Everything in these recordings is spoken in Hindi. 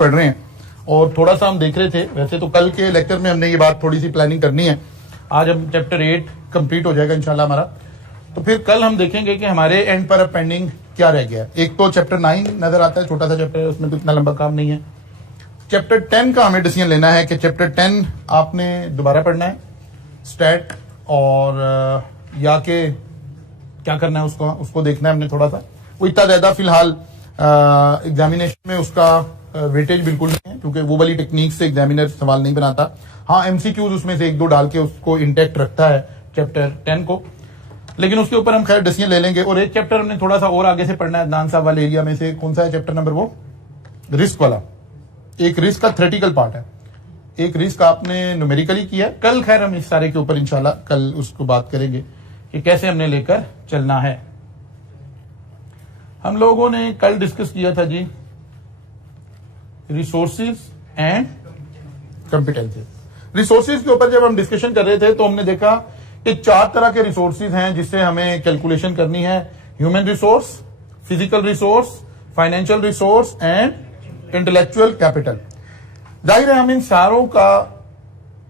पढ़ रहे हैं और थोड़ा सा हम देख रहे थे। वैसे तो कल के लेक्चर में हमने ये बात थोड़ी सी प्लानिंग करनी है, आज हम चैप्टर 8 कंप्लीट हो जाएगा इंशाल्लाह हमारा। तो फिर कल हम देखेंगे कि हमारे एंड पर अब पेंडिंग क्या रह गया। एक तो चैप्टर 9 नजर आता है, छोटा सा चैप्टर है, उसमें तो इतना लंबा काम नहीं है। चैप्टर 10 का हमें डिसीजन लेना है कि चैप्टर 10 आपने दोबारा पढ़ना है स्टैट, और या के क्या करना है उसको देखना है हमने थोड़ा सा। वो इतना ज्यादा फिलहाल एग्जामिनेशन में उसका वेटेज बिल्कुल नहीं है, क्योंकि वो वाली टेक्निक से एग्जामिनर सवाल नहीं बनाता। हाँ, एमसीक्यूज उसमें से 1-2 डाल के उसको इंटैक्ट रखता है चैप्टर 10 को, लेकिन उसके ऊपर हम खैर डिसीजन ले लेंगे। और एक चैप्टर हमने थोड़ा सा और आगे से पढ़ना है अदनान साहब वाले एरिया में से। कौन सा है चैप्टर नंबर? वो रिस्क वाला। एक रिस्क का थ्योरेटिकल पार्ट है, एक रिस्क आपने न्यूमेरिकली किया। कल खैर हम इस सारे के ऊपर इंशाल्लाह कल उसको बात करेंगे कि कैसे हमने लेकर चलना है। हम लोगों ने कल डिस्कस किया था जी रिसोर्सेज एंड कॉम्पिटेंसीज। रिसोर्सेज के ऊपर जब हम डिस्कशन कर रहे थे तो हमने देखा कि 4 तरह के रिसोर्सेज हैं जिससे हमें कैलकुलेशन करनी है। Human resource, physical resource, financial resource and intellectual capital. जाहिर है हम इन सारों का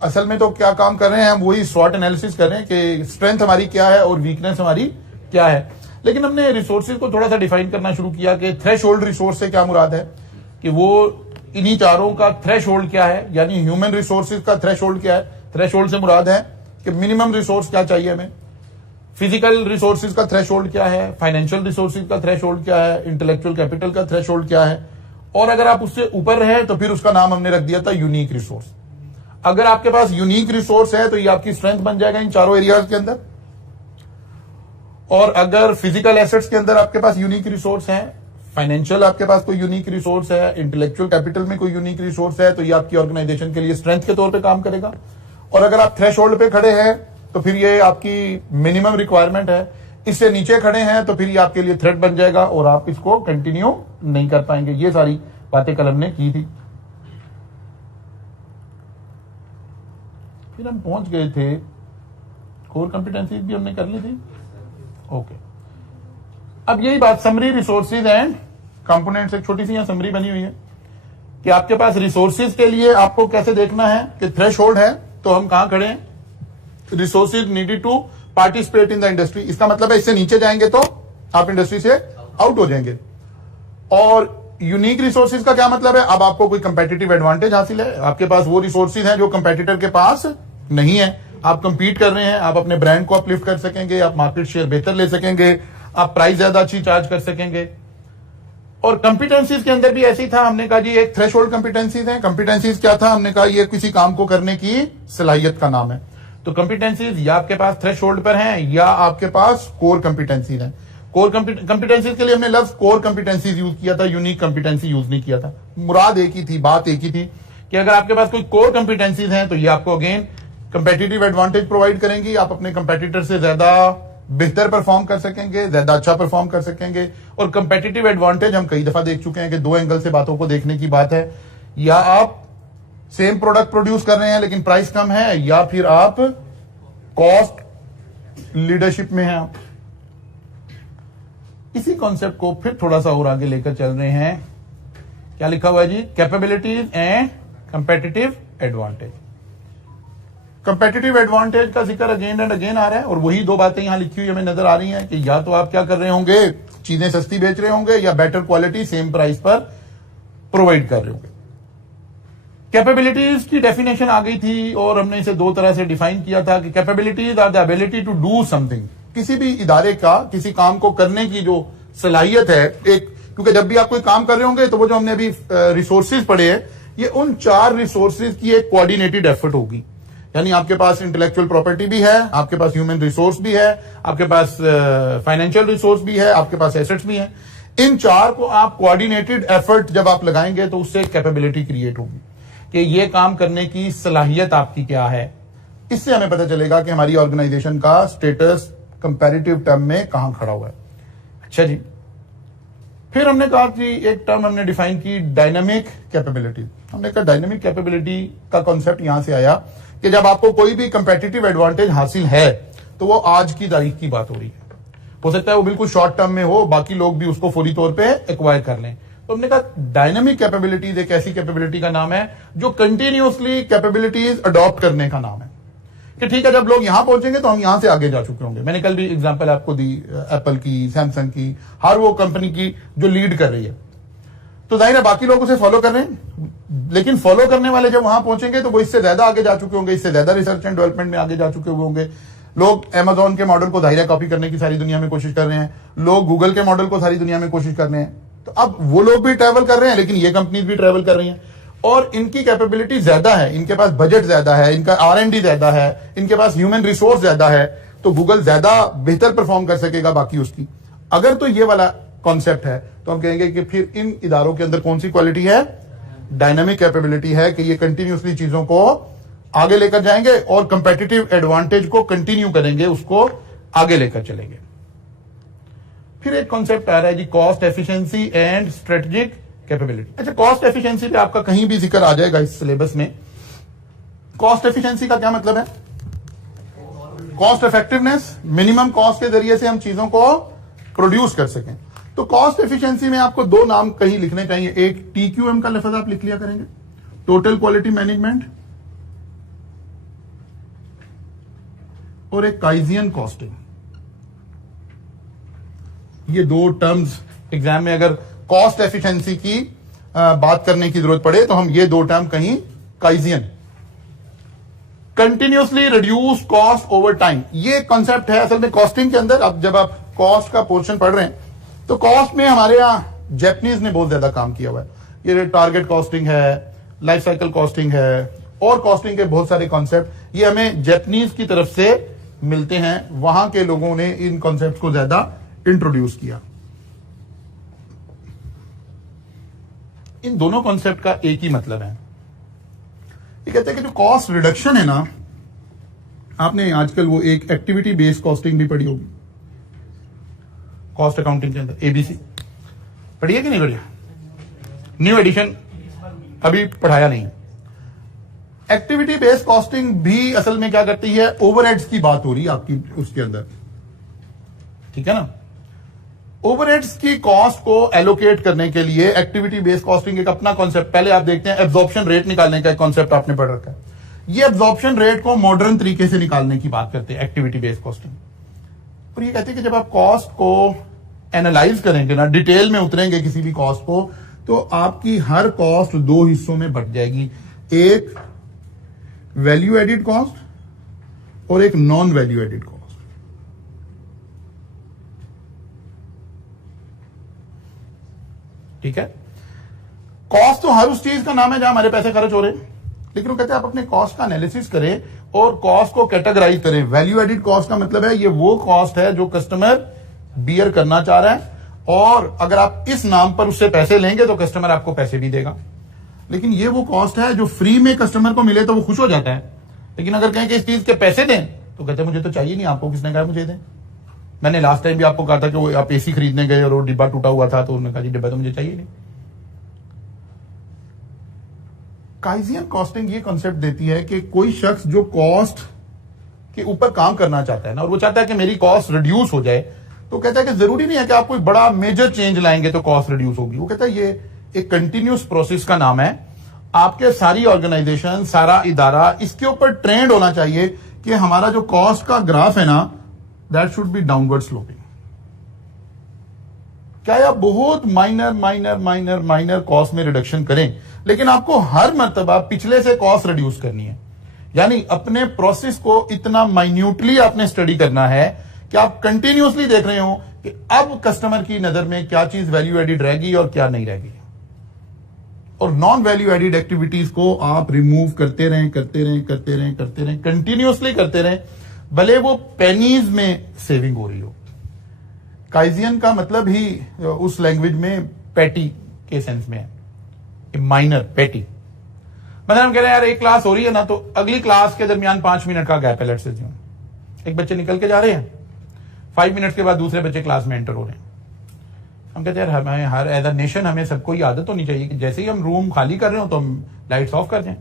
असल में तो क्या काम कर रहे हैं, हम वही स्वॉट एनालिसिस कर रहे हैं कि स्ट्रेंथ हमारी क्या है और वीकनेस हमारी क्या है। लेकिन हमने रिसोर्सेज को थोड़ा सा डिफाइन करना शुरू किया कि थ्रेशोल्ड रिसोर्स से क्या मुराद है, कि वो इन्हीं चारों का थ्रेशोल्ड क्या है, यानी ह्यूमन रिसोर्सेज का थ्रेशोल्ड क्या है। थ्रेशोल्ड से मुराद है कि मिनिमम रिसोर्स क्या चाहिए हमें, फिजिकल रिसोर्सेज का थ्रेशोल्ड क्या है, फाइनेंशियल रिसोर्सेज का थ्रेशोल्ड क्या है, इंटेलेक्चुअल कैपिटल का थ्रेशोल्ड क्या है, और अगर आप उससे ऊपर रहे तो फिर उसका नाम हमने रख दिया था यूनिक रिसोर्स। अगर आपके पास यूनिक रिसोर्स है तो ये आपकी स्ट्रेंथ बन जाएगा इन चारों एरियाज के अंदर। और अगर फिजिकल एसेट्स के अंदर आपके पास यूनिक रिसोर्स है, फाइनेंशियल आपके पास कोई यूनिक रिसोर्स है, इंटेलेक्चुअल कैपिटल में कोई यूनिक रिसोर्स है, तो ये आपकी ऑर्गेनाइजेशन के लिए स्ट्रेंथ के तौर पे काम करेगा। और अगर आप थ्रेशोल्ड पे खड़े हैं तो फिर ये आपकी मिनिमम रिक्वायरमेंट है, इससे नीचे खड़े हैं तो फिर ये आपके लिए थ्रेट बन जाएगा और आप इसको कंटिन्यू नहीं कर पाएंगे। ये सारी बातें कल हमने की थी। फिर हम पहुंच गए थे, कोर कॉम्पिटेंसीज भी हमने कर ली थी। ओके, अब यही बात समरी रिसोर्सेज एंड कंपोनेंट्स, एक छोटी सी यहां समरी बनी हुई है कि आपके पास रिसोर्सेज के लिए आपको कैसे देखना है कि थ्रेशोल्ड है तो हम कहां खड़े हैं। Resources needed to participate in the industry, इसका मतलब है इससे नीचे जाएंगे तो आप इंडस्ट्री से आउट हो जाएंगे। और यूनिक रिसोर्सेज का क्या मतलब है, अब आपको कोई कंपेटिटिव एडवांटेज हासिल है, आपके पास वो रिसोर्सेज हैं जो कंपेटिटर के पास नहीं है, आप कंपीट कर रहे हैं, आप अपने ब्रांड को अपलिफ्ट कर सकेंगे, आप मार्केट शेयर बेहतर ले सकेंगे, आप प्राइस ज्यादा अच्छी चार्ज कर सकेंगे। और कॉम्पिटेंसीज के अंदर भी ऐसे ही था, हमने कहा जी एक थ्रेशोल्ड कॉम्पिटेंसीज है। कॉम्पिटेंसीज क्या था, हमने कहा ये किसी काम को करने की सलाहियत का नाम है। तो कॉम्पिटेंसीज या आपके पास थ्रेशोल्ड पर हैं या आपके पास कोर कॉम्पिटेंसीज हैं। कोर कॉम्पिटेंसीज के लिए हमने लफ्ज कोर कॉम्पिटेंसीज यूज किया था, यूनिक कॉम्पिटेंसी यूज नहीं किया था। मुराद एक ही थी, बात एक ही थी कि अगर आपके पास कोई कोर कॉम्पिटेंसीज हैं तो ये आपको अगेन कंपेटिटिव एडवांटेज प्रोवाइड करेंगी, आप अपने कंपेटिटर से ज्यादा बेहतर परफॉर्म कर सकेंगे, ज्यादा अच्छा परफॉर्म कर सकेंगे। और कंपेटिटिव एडवांटेज हम कई दफा देख चुके हैं कि 2 एंगल से बातों को देखने की बात है, या आप सेम प्रोडक्ट प्रोड्यूस कर रहे हैं लेकिन प्राइस कम है, या फिर आप कॉस्ट लीडरशिप में हैं। आप इसी कॉन्सेप्ट को फिर थोड़ा सा और आगे लेकर चल रहे हैं। क्या लिखा हुआ है जी, capabilities and competitive advantage. Competitive advantage का जिक्र अगेन एंड अगेन आ रहा है और वही 2 बातें यहां लिखी हुई हमें नजर आ रही हैं कि या तो आप क्या कर रहे होंगे, चीजें सस्ती बेच रहे होंगे, या बेटर क्वालिटी सेम प्राइस पर प्रोवाइड कर रहे होंगे। कैपेबिलिटीज की डेफिनेशन आ गई थी और हमने इसे 2 तरह से डिफाइन किया था कि capabilities are the ability to do something. किसी भी इदारे का किसी काम को करने की जो सलाहियत है, एक, क्योंकि जब भी आप कोई काम कर रहे होंगे तो वो जो हमने अभी रिसोर्सेज पढ़े हैं, ये उन 4 रिसोर्सेज की एक कोऑर्डिनेटेड एफर्ट होगी। यानी आपके पास इंटेलेक्चुअल प्रॉपर्टी भी है, आपके पास ह्यूमन रिसोर्स भी है, आपके पास फाइनेंशियल रिसोर्स भी है, आपके पास एसेट्स भी हैं। इन 4 को आप कोऑर्डिनेटेड एफर्ट जब आप लगाएंगे तो उससे कैपेबिलिटी क्रिएट होगी कि ये काम करने की सलाहियत आपकी क्या है। इससे हमें पता चलेगा कि हमारी ऑर्गेनाइजेशन का स्टेटस कंपैरेटिव टर्म में कहां खड़ा हुआ है। अच्छा जी, फिर हमने कहा कि एक टर्म हमने डिफाइन की डायनामिक कैपेबिलिटी। हमने कहा डायनामिक कैपेबिलिटी का कॉन्सेप्ट यहां से आया कि जब आपको कोई भी कंपेटिटिव एडवांटेज हासिल है तो वो आज की तारीख की बात हो रही है। हो सकता है वो बिल्कुल शॉर्ट टर्म में हो, बाकी लोग भी उसको फौरी तौर पे एक्वायर कर लें, तो हमने कहा डायनेमिक कैपेबिलिटीज एक ऐसी कैपेबिलिटी का नाम है जो कंटिन्यूअसली कैपेबिलिटीज अडॉप्ट करने का नाम है कि ठीक है, जब लोग यहां पहुंचेंगे तो हम यहां से आगे जा चुके होंगे। मैंने कल भी एग्जांपल आपको दी एप्पल की, सैमसंग की, हर वो कंपनी की जो लीड कर रही है। तो जाहिर है बाकी लोग उसे फॉलो कर रहे हैं, लेकिन फॉलो करने वाले जब वहां पहुंचेंगे तो वो इससे ज्यादा आगे जा चुके होंगे, इससे ज्यादा रिसर्च एंड डेवलपमेंट में आगे जा चुके हुए होंगे। लोग अमेजोन के मॉडल को जाहिर कॉपी करने की सारी दुनिया में कोशिश कर रहे हैं, लोग गूगल के मॉडल को सारी दुनिया में कोशिश कर रहे हैं। तो अब वो लोग भी ट्रैवल कर रहे हैं, लेकिन ये कंपनीज भी ट्रैवल कर रही हैं और इनकी कैपेबिलिटी ज्यादा है, इनके पास बजट ज्यादा है, इनका R&D ज्यादा है, इनके पास ह्यूमन रिसोर्स ज्यादा है, तो गूगल ज्यादा बेहतर परफॉर्म कर सकेगा बाकी उसकी। अगर तो ये वाला कॉन्सेप्ट है तो हम कहेंगे कि फिर इन इदारों के अंदर कौन सी क्वालिटी है? डायनामिक कैपेबिलिटी है कि ये कंटिन्यूसली चीजों को आगे लेकर जाएंगे और कंपेटिटिव एडवांटेज को कंटिन्यू करेंगे, उसको आगे लेकर चलेंगे। फिर एक कॉन्सेप्ट आ रहा है जी, cost efficiency and strategic capability. अच्छा, कॉस्ट एफिशिएंसी पे आपका कहीं भी जिक्र आ जाएगा इस सिलेबस में। कॉस्ट एफिशिएंसी का क्या मतलब है? कॉस्ट इफेक्टिवनेस, मिनिमम कॉस्ट के जरिए से हम चीजों को प्रोड्यूस कर सकें। तो कॉस्ट एफिशिएंसी में आपको दो नाम कहीं लिखने चाहिए। एक TQM का लफ्ज आप लिख लिया करेंगे, टोटल क्वालिटी मैनेजमेंट, और एक काइजियन कॉस्टिंग। ये दो टर्म्स एग्जाम में अगर कॉस्ट एफिशिएंसी की बात करने की जरूरत पड़े तो हम ये दो टर्म कहीं kaizen, continuously reduce cost over time, ये कॉन्सेप्ट है असल में कॉस्टिंग के अंदर। अब जब आप कॉस्ट का पोर्शन पढ़ रहे हैं तो कॉस्ट में हमारे यहां जैपनीज ने बहुत ज्यादा काम किया हुआ है। ये टारगेट कॉस्टिंग है, लाइफ साइकिल कॉस्टिंग है, और कॉस्टिंग के बहुत सारे कॉन्सेप्ट ये हमें जैपनीज की तरफ से मिलते हैं। वहां के लोगों ने इन कॉन्सेप्ट को ज्यादा इंट्रोड्यूस किया। इन दोनों कॉन्सेप्ट का एक ही मतलब है, ये कहते हैं कि जो कॉस्ट रिडक्शन है ना, आपने आजकल वो एक एक्टिविटी बेस्ड कॉस्टिंग भी पढ़ी होगी कॉस्ट अकाउंटिंग के अंदर, ABC पढ़ी है कि नहीं पढ़ी? न्यू एडिशन अभी पढ़ाया नहीं है। एक्टिविटी बेस्ड कॉस्टिंग भी असल में क्या करती है, ओवरहेड्स की बात हो रही है आपकी उसके अंदर, ठीक है ना। ओवरहेड्स की कॉस्ट को एलोकेट करने के लिए एक्टिविटी बेस्ड कॉस्टिंग एक अपना कॉन्सेप्ट, पहले आप देखते हैं एब्जॉर्प्शन रेट निकालने का एक कॉन्सेप्ट आपने पढ़ रखा है। ये एब्जॉर्प्शन रेट को मॉडर्न तरीके से निकालने की बात करते हैं एक्टिविटी बेस्ड कॉस्टिंग। और ये कहते हैं कि जब आप कॉस्ट को एनालाइज करेंगे ना, डिटेल में उतरेंगे किसी भी कॉस्ट को, तो आपकी हर कॉस्ट दो हिस्सों में बट जाएगी, एक वैल्यू एडिड कॉस्ट और एक नॉन वैल्यू एडिड कॉस्ट। ठीक है, कॉस्ट तो हर उस चीज का नाम है जहां हमारे पैसे खर्च हो रहे हैं, लेकिन वो कहते हैं आप अपने कॉस्ट का एनालिसिस करें और कॉस्ट को कैटेगराइज करें। वैल्यू एडिड कॉस्ट का मतलब है ये वो कॉस्ट है जो कस्टमर बियर करना चाह रहा है, और अगर आप इस नाम पर उससे पैसे लेंगे तो कस्टमर आपको पैसे भी देगा। लेकिन ये वो कॉस्ट है जो फ्री में कस्टमर को मिले तो वो खुश हो जाता है, लेकिन अगर कहें कि इस चीज के पैसे दें तो कहते हैं मुझे तो चाहिए नहीं, आपको किसने कहा मुझे दें। मैंने लास्ट टाइम भी आपको कहा था कि वो आप AC खरीदने गए और वो डिब्बा टूटा हुआ था, तो उन्होंने कहा जी डिब्बा तो मुझे चाहिए नहीं। काइजियन कॉस्टिंग ये कॉन्सेप्ट देती है कि कोई शख्स जो कॉस्ट के ऊपर काम करना चाहता है ना, और वो चाहता है कि मेरी कॉस्ट रिड्यूस हो जाए, तो कहता है कि जरूरी नहीं है कि आप कोई बड़ा मेजर चेंज लाएंगे तो कॉस्ट रिड्यूस होगी। वो कहता है ये एक कंटिन्यूस प्रोसेस का नाम है। आपके सारी ऑर्गेनाइजेशन, सारा इदारा इसके ऊपर ट्रेंड होना चाहिए कि हमारा जो कॉस्ट का ग्राफ है ना, that should be downward sloping. क्या आप बहुत माइनर कॉस्ट में रिडक्शन करें, लेकिन आपको हर मर्तबा पिछले से कॉस्ट रिड्यूस करनी है। यानी अपने प्रोसेस को इतना माइन्यूटली आपने स्टडी करना है कि आप कंटिन्यूसली देख रहे हो कि अब कस्टमर की नजर में क्या चीज वैल्यू एडिड रहेगी और क्या नहीं रहेगी, और नॉन वैल्यू एडिड एक्टिविटीज को आप रिमूव करते रहें कंटिन्यूसली करते रहें, भले वो पेनीज में सेविंग हो रही हो। काइजियन का मतलब ही उस लैंग्वेज में पैटी के सेंस में है, माइनर पैटी। मतलब हम कह रहे हैं यार एक क्लास हो रही है ना, तो अगली क्लास के दरमियान 5 मिनट का गैप है। लेट्स से एक बच्चे निकल के जा रहे हैं, 5 मिनट के बाद दूसरे बच्चे क्लास में एंटर हो रहे हैं। हम कहते हैं यार हमें हर एज अ नेशन हमें सबको ये आदत होनी चाहिए कि जैसे ही हम रूम खाली कर रहे हो तो हम लाइट्स ऑफ कर दें।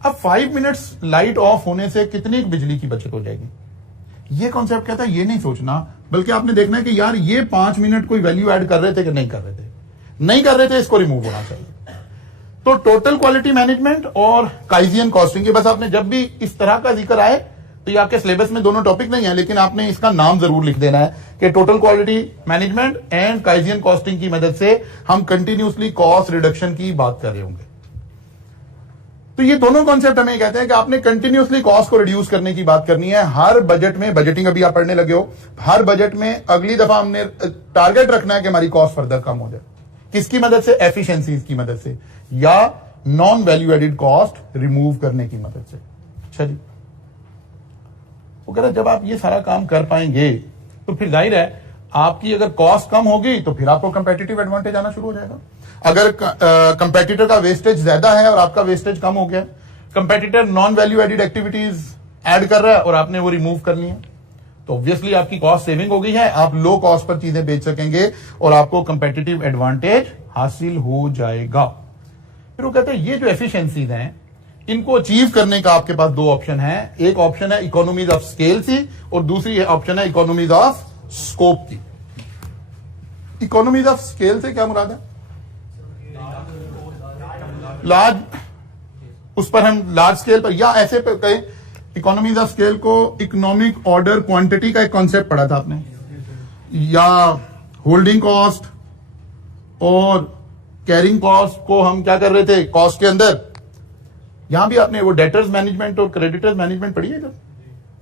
अब 5 मिनट्स लाइट ऑफ होने से कितनी बिजली की बचत हो जाएगी, ये कॉन्सेप्ट कहता है ये नहीं सोचना, बल्कि आपने देखना है कि यार ये 5 मिनट कोई वैल्यू ऐड कर रहे थे कि नहीं कर रहे थे। नहीं कर रहे थे, इसको रिमूव होना चाहिए। तो टोटल क्वालिटी मैनेजमेंट और काइजियन कॉस्टिंग, ये बस आपने जब भी इस तरह का जिक्र आए तो ये आपके सिलेबस में दोनों टॉपिक नहीं है, लेकिन आपने इसका नाम जरूर लिख देना है कि total quality management and kaizen costing की मदद से हम कंटिन्यूसली कॉस्ट रिडक्शन की बात कर रहे होंगे। तो ये दोनों कॉन्सेप्ट हमें कहते हैं कि आपने कंटिन्यूसली कॉस्ट को रिड्यूस करने की बात करनी है हर बजट में। बजटिंग अभी आप पढ़ने लगे हो, हर बजट में अगली दफा हमने टारगेट रखना है कि हमारी कॉस्ट फर्दर कम हो जाए। किसकी मदद से? एफिशिएंसीज की मदद से या non value added cost remove करने की मदद से। चलिए, वो कह रहा जब आप ये सारा काम कर पाएंगे तो फिर जाहिर है आपकी अगर कॉस्ट कम होगी तो फिर आपको कंपेटिटिव एडवांटेज आना शुरू हो जाएगा। अगर कंपेटिटर का वेस्टेज ज्यादा है और आपका वेस्टेज कम हो गया, competitor non value added activities add कर रहा है और आपने वो रिमूव करनी है, तो ऑब्वियसली आपकी कॉस्ट सेविंग हो गई है, आप लो कॉस्ट पर चीजें बेच सकेंगे और आपको कंपेटिटिव एडवांटेज हासिल हो जाएगा। फिर वो कहते हैं ये जो एफिशिएंसीज हैं इनको अचीव करने का आपके पास दो ऑप्शन है। एक ऑप्शन है इकोनॉमीज ऑफ स्केल की और दूसरी ऑप्शन है इकोनॉमीज ऑफ स्कोप की। इकोनॉमीज ऑफ स्केल से क्या मुराद है? लार्ज, उस पर हम लार्ज स्केल पर या ऐसे पर कहें, इकोनॉमीज ऑफ स्केल को इकोनॉमिक ऑर्डर क्वांटिटी का एक कॉन्सेप्ट पढ़ा था आपने, या होल्डिंग कॉस्ट और कैरिंग कॉस्ट को हम क्या कर रहे थे कॉस्ट के अंदर। यहां भी आपने वो डेटर्स मैनेजमेंट और क्रेडिटर्स मैनेजमेंट पढ़ी है जब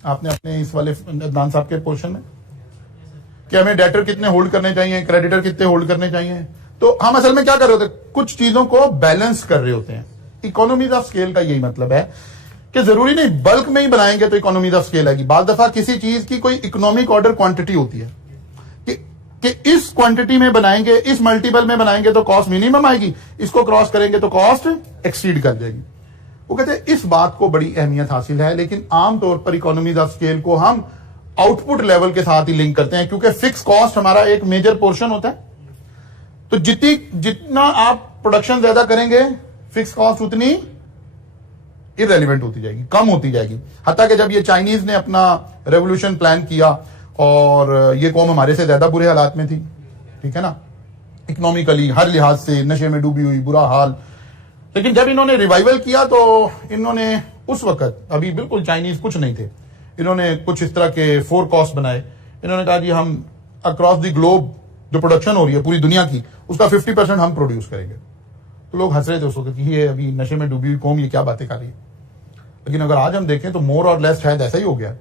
आपने अपने इस वाले अदनान साहब के पोर्शन में, कि हमें डेटर कितने होल्ड करने चाहिए, क्रेडिटर कितने होल्ड करने चाहिए। तो हम असल में क्या कर रहे होते हैं, कुछ चीजों को बैलेंस कर रहे होते हैं। इकोनॉमीज ऑफ स्केल का यही मतलब है कि जरूरी नहीं बल्क में ही बनाएंगे तो इकोनॉमीज ऑफ स्केल आएगी। बाद दफा किसी चीज की कोई इकोनॉमिक ऑर्डर क्वांटिटी होती है कि इस क्वांटिटी में बनाएंगे, इस मल्टीपल में बनाएंगे तो कॉस्ट मिनिमम आएगी, इसको क्रॉस करेंगे तो कॉस्ट एक्सीड कर जाएगी। वो कहते हैं इस बात को बड़ी अहमियत हासिल है, लेकिन आमतौर पर इकोनॉमीज ऑफ स्केल को हम आउटपुट लेवल के साथ ही लिंक करते हैं, क्योंकि फिक्स कॉस्ट हमारा एक मेजर पोर्शन होता है। तो जितना आप प्रोडक्शन ज्यादा करेंगे फिक्स कॉस्ट उतनी इररेलेवेंट होती जाएगी, कम होती जाएगी। हत्ता कि जब ये चाइनीज ने अपना रेवोल्यूशन प्लान किया और ये कौम हमारे से ज्यादा बुरे हालात में थी, ठीक है ना, इकोनॉमिकली हर लिहाज से नशे में डूबी हुई, बुरा हाल। लेकिन जब इन्होंने रिवाइवल किया तो इन्होंने उस वक्त, अभी बिल्कुल चाइनीज कुछ नहीं थे, इन्होंने कुछ इस तरह के फोर कॉस्ट बनाए। इन्होंने कहा जी हम अक्रॉस द ग्लोब जो प्रोडक्शन हो रही है पूरी दुनिया की, उसका 50% हम प्रोड्यूस करेंगे। तो लोग हंस रहे थे उस वक्त कि ये अभी नशे में डूबी हुई कौम ये क्या बातें कर रही है। लेकिन अगर आज हम देखें तो मोर और लेस शायद ऐसा ही हो गया,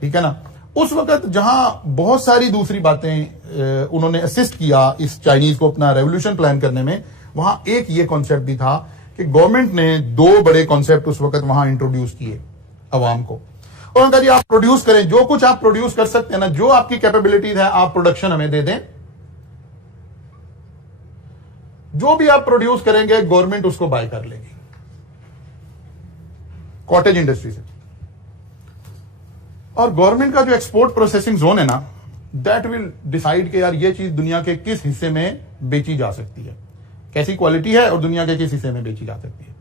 ठीक है ना। उस वक्त जहां बहुत सारी दूसरी बातें उन्होंने असिस्ट किया इस चाइनीज को अपना रेवोल्यूशन प्लान करने में, वहां एक ये कॉन्सेप्ट भी था कि गवर्नमेंट ने दो बड़े कॉन्सेप्ट उस वक्त वहां इंट्रोड्यूस किए अवाम को। और अगर ये आप प्रोड्यूस करें, जो कुछ आप प्रोड्यूस कर सकते हैं ना, जो आपकी कैपेबिलिटीज है, आप प्रोडक्शन हमें दे दें। जो भी आप प्रोड्यूस करेंगे गवर्नमेंट उसको बाय कर लेगी, कॉटेज इंडस्ट्री से। और गवर्नमेंट का जो एक्सपोर्ट प्रोसेसिंग जोन है ना, दैट विल डिसाइड कि यार ये चीज दुनिया के किस हिस्से में बेची जा सकती है, कैसी क्वालिटी है और दुनिया के किस हिस्से में बेची जा सकती है।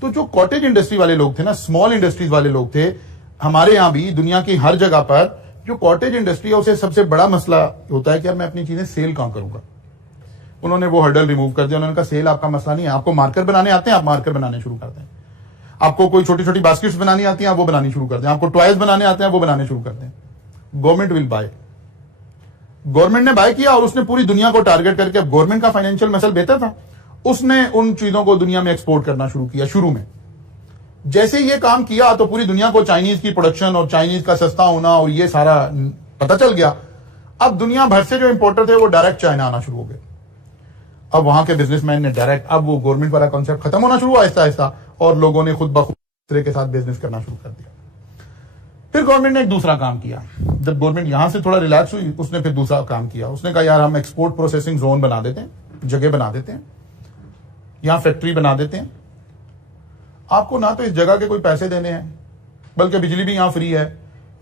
तो जो कॉटेज इंडस्ट्री वाले लोग थे ना, स्मॉल इंडस्ट्रीज वाले लोग थे, हमारे यहां भी दुनिया की हर जगह पर जो कॉटेज इंडस्ट्री है उसे सबसे बड़ा मसला होता है कि यार मैं अपनी चीजें सेल कहां करूंगा। उन्होंने वो हर्डल रिमूव कर दिया। उन्होंने कहा सेल आपका मसला नहीं है, आपको मार्कर बनाने आते हैं, आप मार्कर बनाने शुरू करते हैं। आपको कोई छोटी छोटी बास्केट्स बनानी आती हैं, आप वो बनानी शुरू करते हैं। आपको टॉयज बनाने आते हैं, वो बनाने शुरू करते हैं। Government will buy. गवर्नमेंट ने बाय किया और उसने पूरी दुनिया को टारगेट करके, अब गवर्नमेंट का फाइनेंशियल मसल बेहतर था, उसने उन चीजों को दुनिया में एक्सपोर्ट करना शुरू किया। शुरू में जैसे ये काम किया तो पूरी दुनिया को चाइनीज की प्रोडक्शन और चाइनीज का सस्ता होना और ये सारा पता चल गया। अब दुनिया भर से जो इंपोर्टर थे वो डायरेक्ट चाइना आना शुरू हो गए। अब वहां के बिजनेसमैन ने डायरेक्ट, अब वो गवर्नमेंट वाला कॉन्सेप्ट खत्म होना शुरू हुआ आहिस्ता आहिस्ता, और लोगों ने खुद ब खुद दूसरे के साथ बिजनेस करना शुरू कर दिया। फिर गवर्नमेंट ने एक दूसरा काम किया। जब गवर्नमेंट यहां से थोड़ा रिलैक्स हुई, उसने फिर दूसरा काम किया। उसने कहा यार हम एक्सपोर्ट प्रोसेसिंग जोन बना देते हैं, जगह बना देते हैं, यहां फैक्ट्री बना देते हैं। आपको ना तो इस जगह के कोई पैसे देने हैं, बल्कि बिजली भी यहां फ्री है।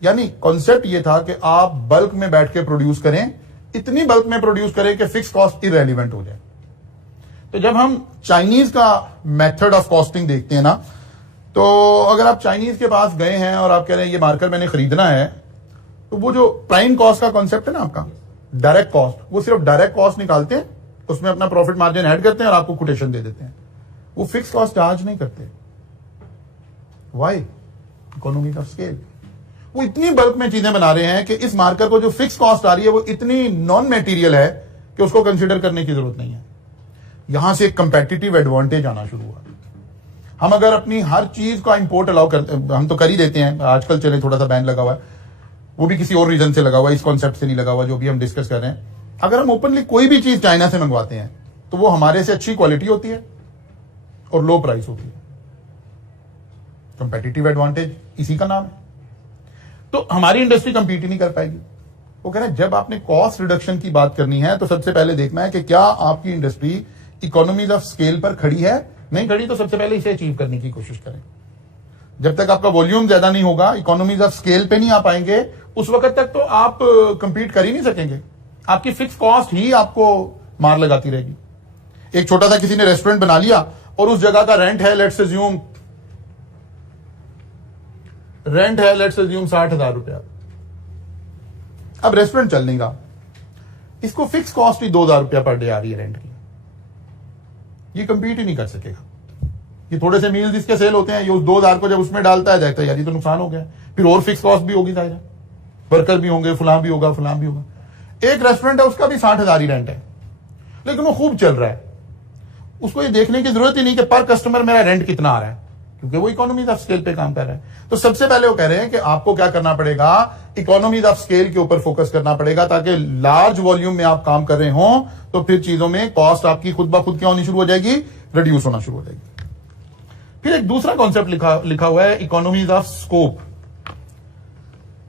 यानी कॉन्सेप्ट ये था कि आप बल्क में बैठ के प्रोड्यूस करें, इतनी बल्क में प्रोड्यूस करें कि फिक्स कॉस्ट इररेलेवेंट हो जाए। तो जब हम चाइनीज का मेथड ऑफ कॉस्टिंग देखते हैं ना, तो अगर आप चाइनीज के पास गए हैं और आप कह रहे हैं ये मार्कर मैंने खरीदना है, तो वो जो प्राइम कॉस्ट का कॉन्सेप्ट है ना आपका, डायरेक्ट कॉस्ट, वो सिर्फ डायरेक्ट कॉस्ट निकालते हैं उसमें अपना प्रॉफिट मार्जिन ऐड करते हैं और आपको कोटेशन दे देते हैं। वो फिक्स कॉस्ट चार्ज नहीं करते। वाई? Economy of scale. वो इतनी बल्क में चीजें बना रहे हैं कि इस मार्कर को जो फिक्स कॉस्ट आ रही है वो इतनी नॉन मेटीरियल है कि उसको कंसिडर करने की जरूरत नहीं है। यहां से एक कंपेटिटिव एडवांटेज आना शुरू हुआ। हम अगर अपनी हर चीज का इंपोर्ट अलाउ करते, हम तो कर ही देते हैं, आजकल चले थोड़ा सा बैन लगा हुआ है, वो भी किसी और रीजन से लगा हुआ है, इस कॉन्सेप्ट से नहीं लगा हुआ जो भी हम डिस्कस कर रहे हैं। अगर हम ओपनली कोई भी चीज चाइना से मंगवाते हैं तो वो हमारे से अच्छी क्वालिटी होती है और लो प्राइस होती है। कंपेटिटिव एडवांटेज इसी का नाम है। तो हमारी इंडस्ट्री कंपीट ही नहीं कर पाएगी। वो कह रहे हैं जब आपने कॉस्ट रिडक्शन की बात करनी है तो सबसे पहले देखना है कि क्या आपकी इंडस्ट्री इकोनॉमीज ऑफ स्केल पर खड़ी है। नहीं खड़ी तो सबसे पहले इसे अचीव करने की कोशिश करें। जब तक आपका वॉल्यूम ज्यादा नहीं होगा, इकोनॉमीज ऑफ स्केल पे नहीं आ पाएंगे, उस वक्त तक तो आप कंपीट कर ही नहीं सकेंगे। आपकी फिक्स कॉस्ट ही आपको मार लगाती रहेगी। एक छोटा सा किसी ने रेस्टोरेंट बना लिया और उस जगह का रेंट है लेट्स अज्यूम 60,000 रुपया। अब रेस्टोरेंट चल नहीं रहा, इसको फिक्स कॉस्ट ही 2,000 रुपया पर डे आ रही है रेंट की। ये कंपीट ही नहीं कर सकेगा। ये थोड़े से मील्स इसके सेल होते हैं, ये उस 2,000 को जब उसमें डालता है देखता है यार ये तो नुकसान हो गया। फिर और फिक्स कॉस्ट भी होगी, जाहिर वर्कर भी होंगे, फलां भी होगा, फलां भी होगा। एक रेस्टोरेंट है उसका भी 60,000 ही रेंट है, लेकिन वो खूब चल रहा है। उसको ये देखने की जरूरत ही नहीं कि पर कस्टमर मेरा रेंट कितना आ रहा है, क्योंकि वो इकोनॉमीज ऑफ स्केल पे काम कर रहा है। तो सबसे पहले वो कह रहे हैं कि आपको क्या करना पड़ेगा, इकोनॉमीज ऑफ स्केल के ऊपर फोकस करना पड़ेगा, ताकि लार्ज वॉल्यूम में आप काम कर रहे हो तो फिर चीजों में कॉस्ट आपकी खुद ब खुद क्या होनी शुरू हो जाएगी, रिड्यूस होना शुरू हो जाएगी। फिर एक दूसरा कॉन्सेप्ट लिखा हुआ है इकोनॉमीज ऑफ स्कोप।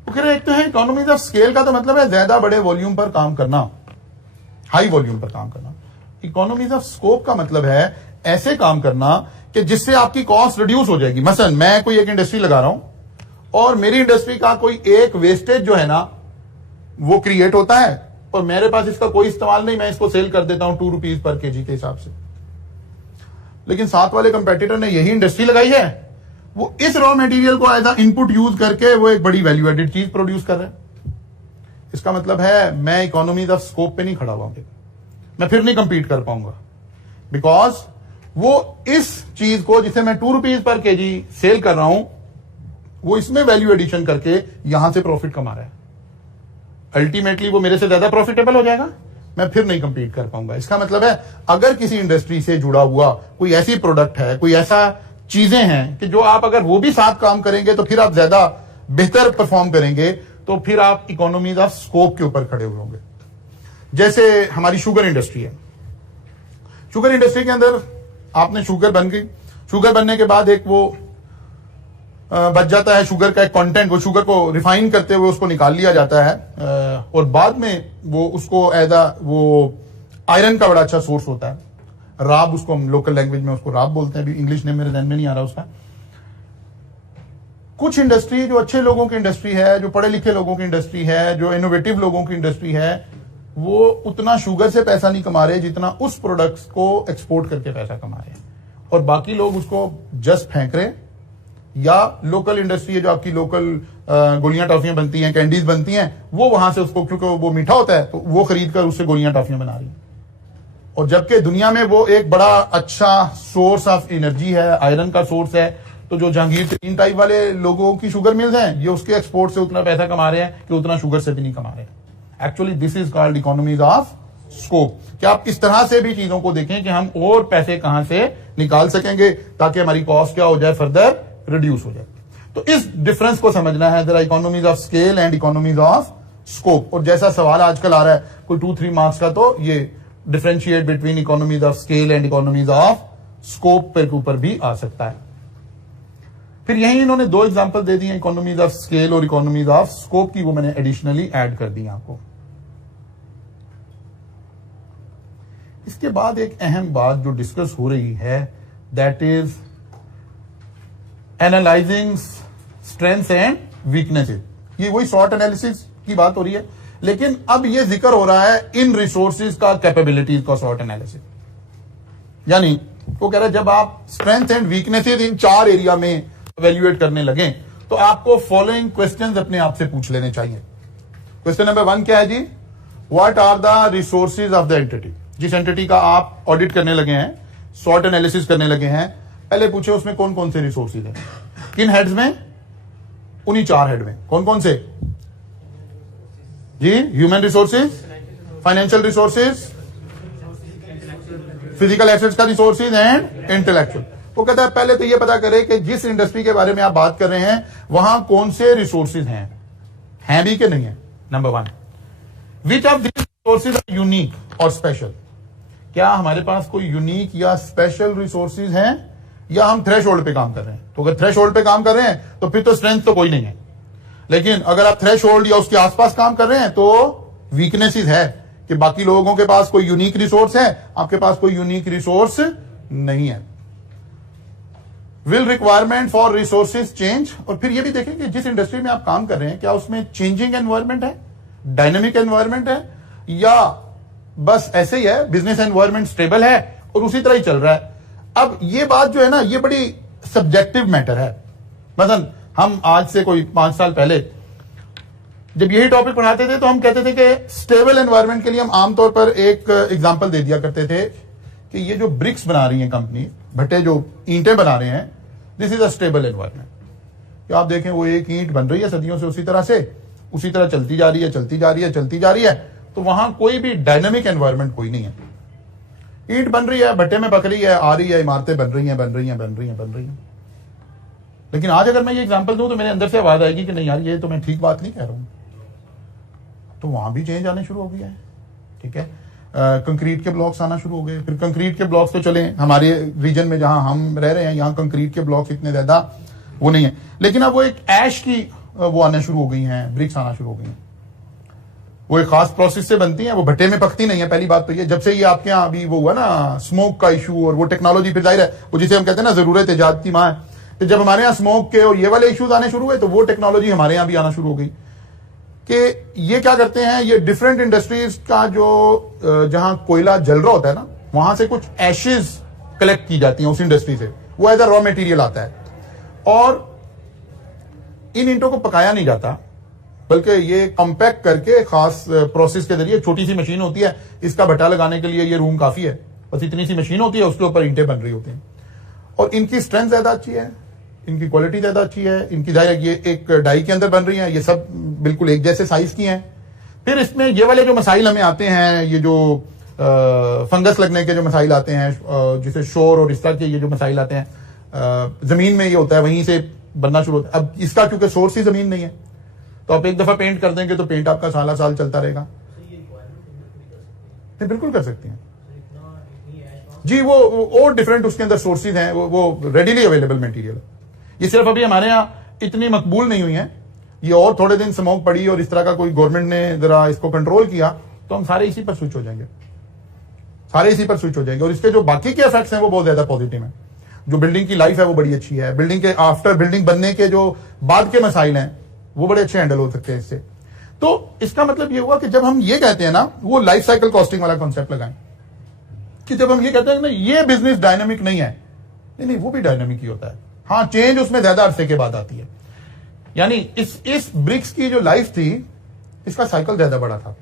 वो कह रहे हैं एक तो है इकोनॉमीज ऑफ स्केल का तो मतलब है ज्यादा बड़े वॉल्यूम पर काम करना, हाई वॉल्यूम पर काम करना। इकोनॉमीज ऑफ स्कोप का मतलब है ऐसे काम करना कि जिससे आपकी कॉस्ट रिड्यूस हो जाएगी। मसलन मैं कोई एक इंडस्ट्री लगा रहा हूं और मेरी इंडस्ट्री का कोई एक वेस्टेज जो है ना वो क्रिएट होता है और मेरे पास इसका कोई इस्तेमाल नहीं, मैं इसको सेल कर देता हूं 2 रुपीज पर केजी के हिसाब से। लेकिन साथ वाले कंपेटिटर ने यही इंडस्ट्री लगाई है, वो इस रॉ मटेरियल को एज अ इनपुट यूज करके वो एक बड़ी वैल्यू एडेड चीज प्रोड्यूस कर रहे हैं। इसका मतलब है मैं इकोनॉमीज ऑफ स्कोप पे नहीं खड़ा हुआ, मैं फिर नहीं कंपीट कर पाऊंगा, बिकॉज वो इस चीज को जिसे मैं 2 रुपीज पर केजी सेल कर रहा हूं वो इसमें वैल्यू एडिशन करके यहां से प्रॉफिट कमा रहा है। अल्टीमेटली वो मेरे से ज्यादा प्रॉफिटेबल हो जाएगा, मैं फिर नहीं कंपीट कर पाऊंगा। इसका मतलब है अगर किसी इंडस्ट्री से जुड़ा हुआ कोई ऐसी प्रोडक्ट है, कोई ऐसा चीजें हैं कि जो आप अगर वो भी साथ काम करेंगे तो फिर आप ज्यादा बेहतर परफॉर्म करेंगे, तो फिर आप इकोनॉमीज ऑफ स्कोप के ऊपर खड़े हुए होंगे। जैसे हमारी शुगर इंडस्ट्री है, शुगर इंडस्ट्री के अंदर आपने शुगर बन गई, शुगर बनने के बाद एक वो बच जाता है शुगर का एक कंटेंट, वो शुगर को रिफाइन करते हुए उसको निकाल लिया जाता है और बाद में वो उसको एज वो आयरन का बड़ा अच्छा सोर्स होता है। राब उसको हम लोकल लैंग्वेज में उसको राब बोलते हैं, अभी इंग्लिश नेम मेरे ध्यान में नहीं आ रहा उसका। कुछ इंडस्ट्री जो अच्छे लोगों की इंडस्ट्री है, जो पढ़े लिखे लोगों की इंडस्ट्री है, जो इनोवेटिव लोगों की इंडस्ट्री है, वो उतना शुगर से पैसा नहीं कमा रहे जितना उस प्रोडक्ट्स को एक्सपोर्ट करके पैसा कमा रहे हैं, और बाकी लोग उसको जस्ट फेंक रहे। या लोकल इंडस्ट्री है जो आपकी लोकल गोलियां टॉफियां बनती हैं, कैंडीज बनती हैं, वो वहां से उसको क्योंकि वो मीठा होता है तो वो खरीद कर उससे गोलियां टॉफियां बना रही हैं। और जबकि दुनिया में वो एक बड़ा अच्छा सोर्स ऑफ एनर्जी है, आयरन का सोर्स है, तो जो जहांगीर तरीन टाइप वाले लोगों की शुगर मिल्स हैं, ये उसके एक्सपोर्ट से उतना पैसा कमा रहे हैं कि उतना शुगर से भी नहीं कमा रहे हैं। Actually this is called economies of scope, कि आप इस तरह से भी चीजों को देखें कि हम और पैसे कहां से निकाल सकेंगे ताकि हमारी कॉस्ट क्या हो जाए, फर्दर रिड्यूस हो जाए। तो इस डिफरेंस को समझना है जरा, economies of scale and economies of scope. और जैसा सवाल आजकल आ रहा है कोई 2-3 मार्क्स का, तो ये differentiate between economies of scale and economies of scope के ऊपर भी आ सकता है। फिर यही इन्होंने 2 एग्जांपल दे दिए इकोनॉमीज ऑफ स्केल और इकोनॉमीज ऑफ स्कोप की, वो मैंने एडिशनली ऐड कर दी आपको। इसके बाद एक अहम बात जो डिस्कस हो रही है, that is analysing strengths and weaknesses. ये वही शॉर्ट एनालिसिस की बात हो रही है, लेकिन अब ये जिक्र हो रहा है इन रिसोर्सेज का, कैपेबिलिटीज का शॉर्ट एनालिसिस। यानी वो कह रहा है जब आप strength and weaknesses in 4 area में इवैल्यूएट करने लगे तो आपको फॉलोइंग क्वेश्चंस अपने आप से पूछ लेने चाहिए। क्वेश्चन नंबर 1 क्या है जी, what are the resources of the entity. जिस एंटिटी का आप ऑडिट करने लगे हैं, सॉर्ट एनालिसिस करने लगे हैं, पहले पूछे उसमें कौन कौन से रिसोर्सेज हैं, किन हेड्स में, उन्हीं 4 हेड में। कौन कौन से जी? Human resources, financial resources, physical assets का रिसोर्सेज एंड इंटेलेक्चुअल। वो कहता है पहले तो ये पता करें कि जिस इंडस्ट्री के बारे में आप बात कर रहे हैं वहां कौन से रिसोर्सेज हैं भी कि नहीं है। Number 1, which of this resources are unique और स्पेशल। क्या हमारे पास कोई यूनिक या स्पेशल रिसोर्सेज हैं, या हम थ्रेशोल्ड पे काम कर रहे हैं? तो अगर थ्रेशोल्ड पे काम कर रहे हैं तो फिर तो स्ट्रेंथ तो कोई नहीं है, लेकिन अगर आप थ्रेशोल्ड या उसके आसपास काम कर रहे हैं तो वीकनेसेस है कि बाकी लोगों के पास कोई यूनिक रिसोर्स है, आपके पास कोई यूनिक रिसोर्स नहीं है। Will requirement for resources change. और फिर ये भी देखें कि जिस इंडस्ट्री में आप काम कर रहे हैं क्या उसमें चेंजिंग एनवायरमेंट है, डायनेमिक एनवायरमेंट है, या बस ऐसे ही है, बिजनेस एनवायरमेंट स्टेबल है और उसी तरह ही चल रहा है। अब ये बात जो है ना, ये बड़ी सब्जेक्टिव मैटर है। मतलब हम आज से कोई 5 साल पहले जब यही टॉपिक पढ़ाते थे तो हम कहते थे कि स्टेबल एनवायरमेंट के लिए हम आमतौर पर एक एग्जांपल दे दिया करते थे कि ये जो ब्रिक्स बना रही हैं कंपनी, भट्टे जो ईंटें बना रहे हैं, this is a stable environment. कि आप देखें वो एक ईंट बन रही है सदियों से, उसी तरह चलती जा रही है, चलती जा रही है, तो वहां कोई भी डायनेमिक एनवायरमेंट कोई नहीं है। ईंट बन रही है, भट्टे में पक रही है, आ रही है, इमारतें बन रही हैं। लेकिन आज अगर मैं ये एग्जांपल दूं तो मेरे अंदर से आवाज आएगी कि नहीं यार, ये तो मैं ठीक बात नहीं कह रहा हूं। तो वहां भी चेंज आने शुरू हो गया है। ठीक है, कंक्रीट के ब्लॉक्स आना शुरू हो गए। फिर कंक्रीट के ब्लॉक्स तो चले, हमारे रीजन में जहां हम रह रहे हैं यहां कंक्रीट के ब्लॉक्स इतने ज्यादा वो नहीं है, लेकिन अब वो एक ऐश की वो आने शुरू हो गई हैं, ब्रिक्स आना शुरू हो गई हैं। वो एक खास प्रोसेस से बनती हैं, वो भट्टे में पकती नहीं है। पहली बात तो ये, जब से ये आपके यहाँ अभी वो हुआ ना स्मोक का इशू और वो टेक्नोलॉजी, फिर जाहिर है वो जिसे हम कहते हैं ना जरूरत इजाद की मां है, तो जब हमारे यहाँ स्मोक के और ये वाले इश्यूज आने शुरू हुए तो वो टेक्नोलॉजी हमारे यहाँ भी आना शुरू हो गई कि ये क्या करते हैं, ये डिफरेंट इंडस्ट्रीज का जो जहां कोयला जल रहा होता है ना, वहां से कुछ एशेज कलेक्ट की जाती हैं उस इंडस्ट्री से, वो एज अ रॉ मटेरियल आता है और इन ईंटों को पकाया नहीं जाता, बल्कि ये कंपैक्ट करके खास प्रोसेस के जरिए, छोटी सी मशीन होती है, इसका भट्टा लगाने के लिए ये रूम काफी है, बस इतनी सी मशीन होती है, उसके ऊपर ईंटें बन रही होती हैं और इनकी स्ट्रेंथ ज्यादा अच्छी है, इनकी क्वालिटी ज्यादा अच्छी है, इनकी जाहिर ये एक डाई के अंदर बन रही है, ये सब बिल्कुल एक जैसे साइज की हैं। फिर इसमें ये वाले जो मसाइल हमें आते हैं, ये जो फंगस लगने के जो मसाइल आते हैं, जिसे शोर और इस तरह के ये जो मसाइल आते हैं, जमीन में ये होता है, वहीं से बनना शुरू होता है। अब इसका क्योंकि सोर्स ही जमीन नहीं है, तो आप एक दफा पेंट कर देंगे तो पेंट आपका साल चलता रहेगा। नहीं, बिल्कुल कर सकते हैं जी। वो और डिफरेंट उसके अंदर सोर्सेज हैं, वो रेडीली अवेलेबल मटेरियल। ये सिर्फ अभी हमारे यहाँ इतनी मकबूल नहीं हुई है, ये और थोड़े दिन स्मोक पड़ी और इस तरह का कोई गवर्नमेंट ने जरा इसको कंट्रोल किया तो हम सारे इसी पर स्विच हो जाएंगे, और इसके जो बाकी के इफेक्ट्स हैं वो बहुत ज्यादा पॉजिटिव हैं। जो बिल्डिंग की लाइफ है वो बड़ी अच्छी है, बिल्डिंग के आफ्टर बिल्डिंग बनने के जो बाद के मसाइल हैं वो बड़े अच्छे हैंडल हो सकते हैं इससे। तो इसका मतलब ये हुआ कि जब हम ये कहते हैं ना, वो लाइफ साइकिल कॉस्टिंग वाला कॉन्सेप्ट लगाएं कि जब हम ये कहते हैं ना ये बिजनेस डायनामिक नहीं है, नहीं वो भी डायनामिक ही होता है। हाँ, चेंज उसमें ज्यादा अरसे के बाद आती है। यानी इस ब्रिक्स की जो लाइफ थी, इसका साइकिल ज्यादा बड़ा था,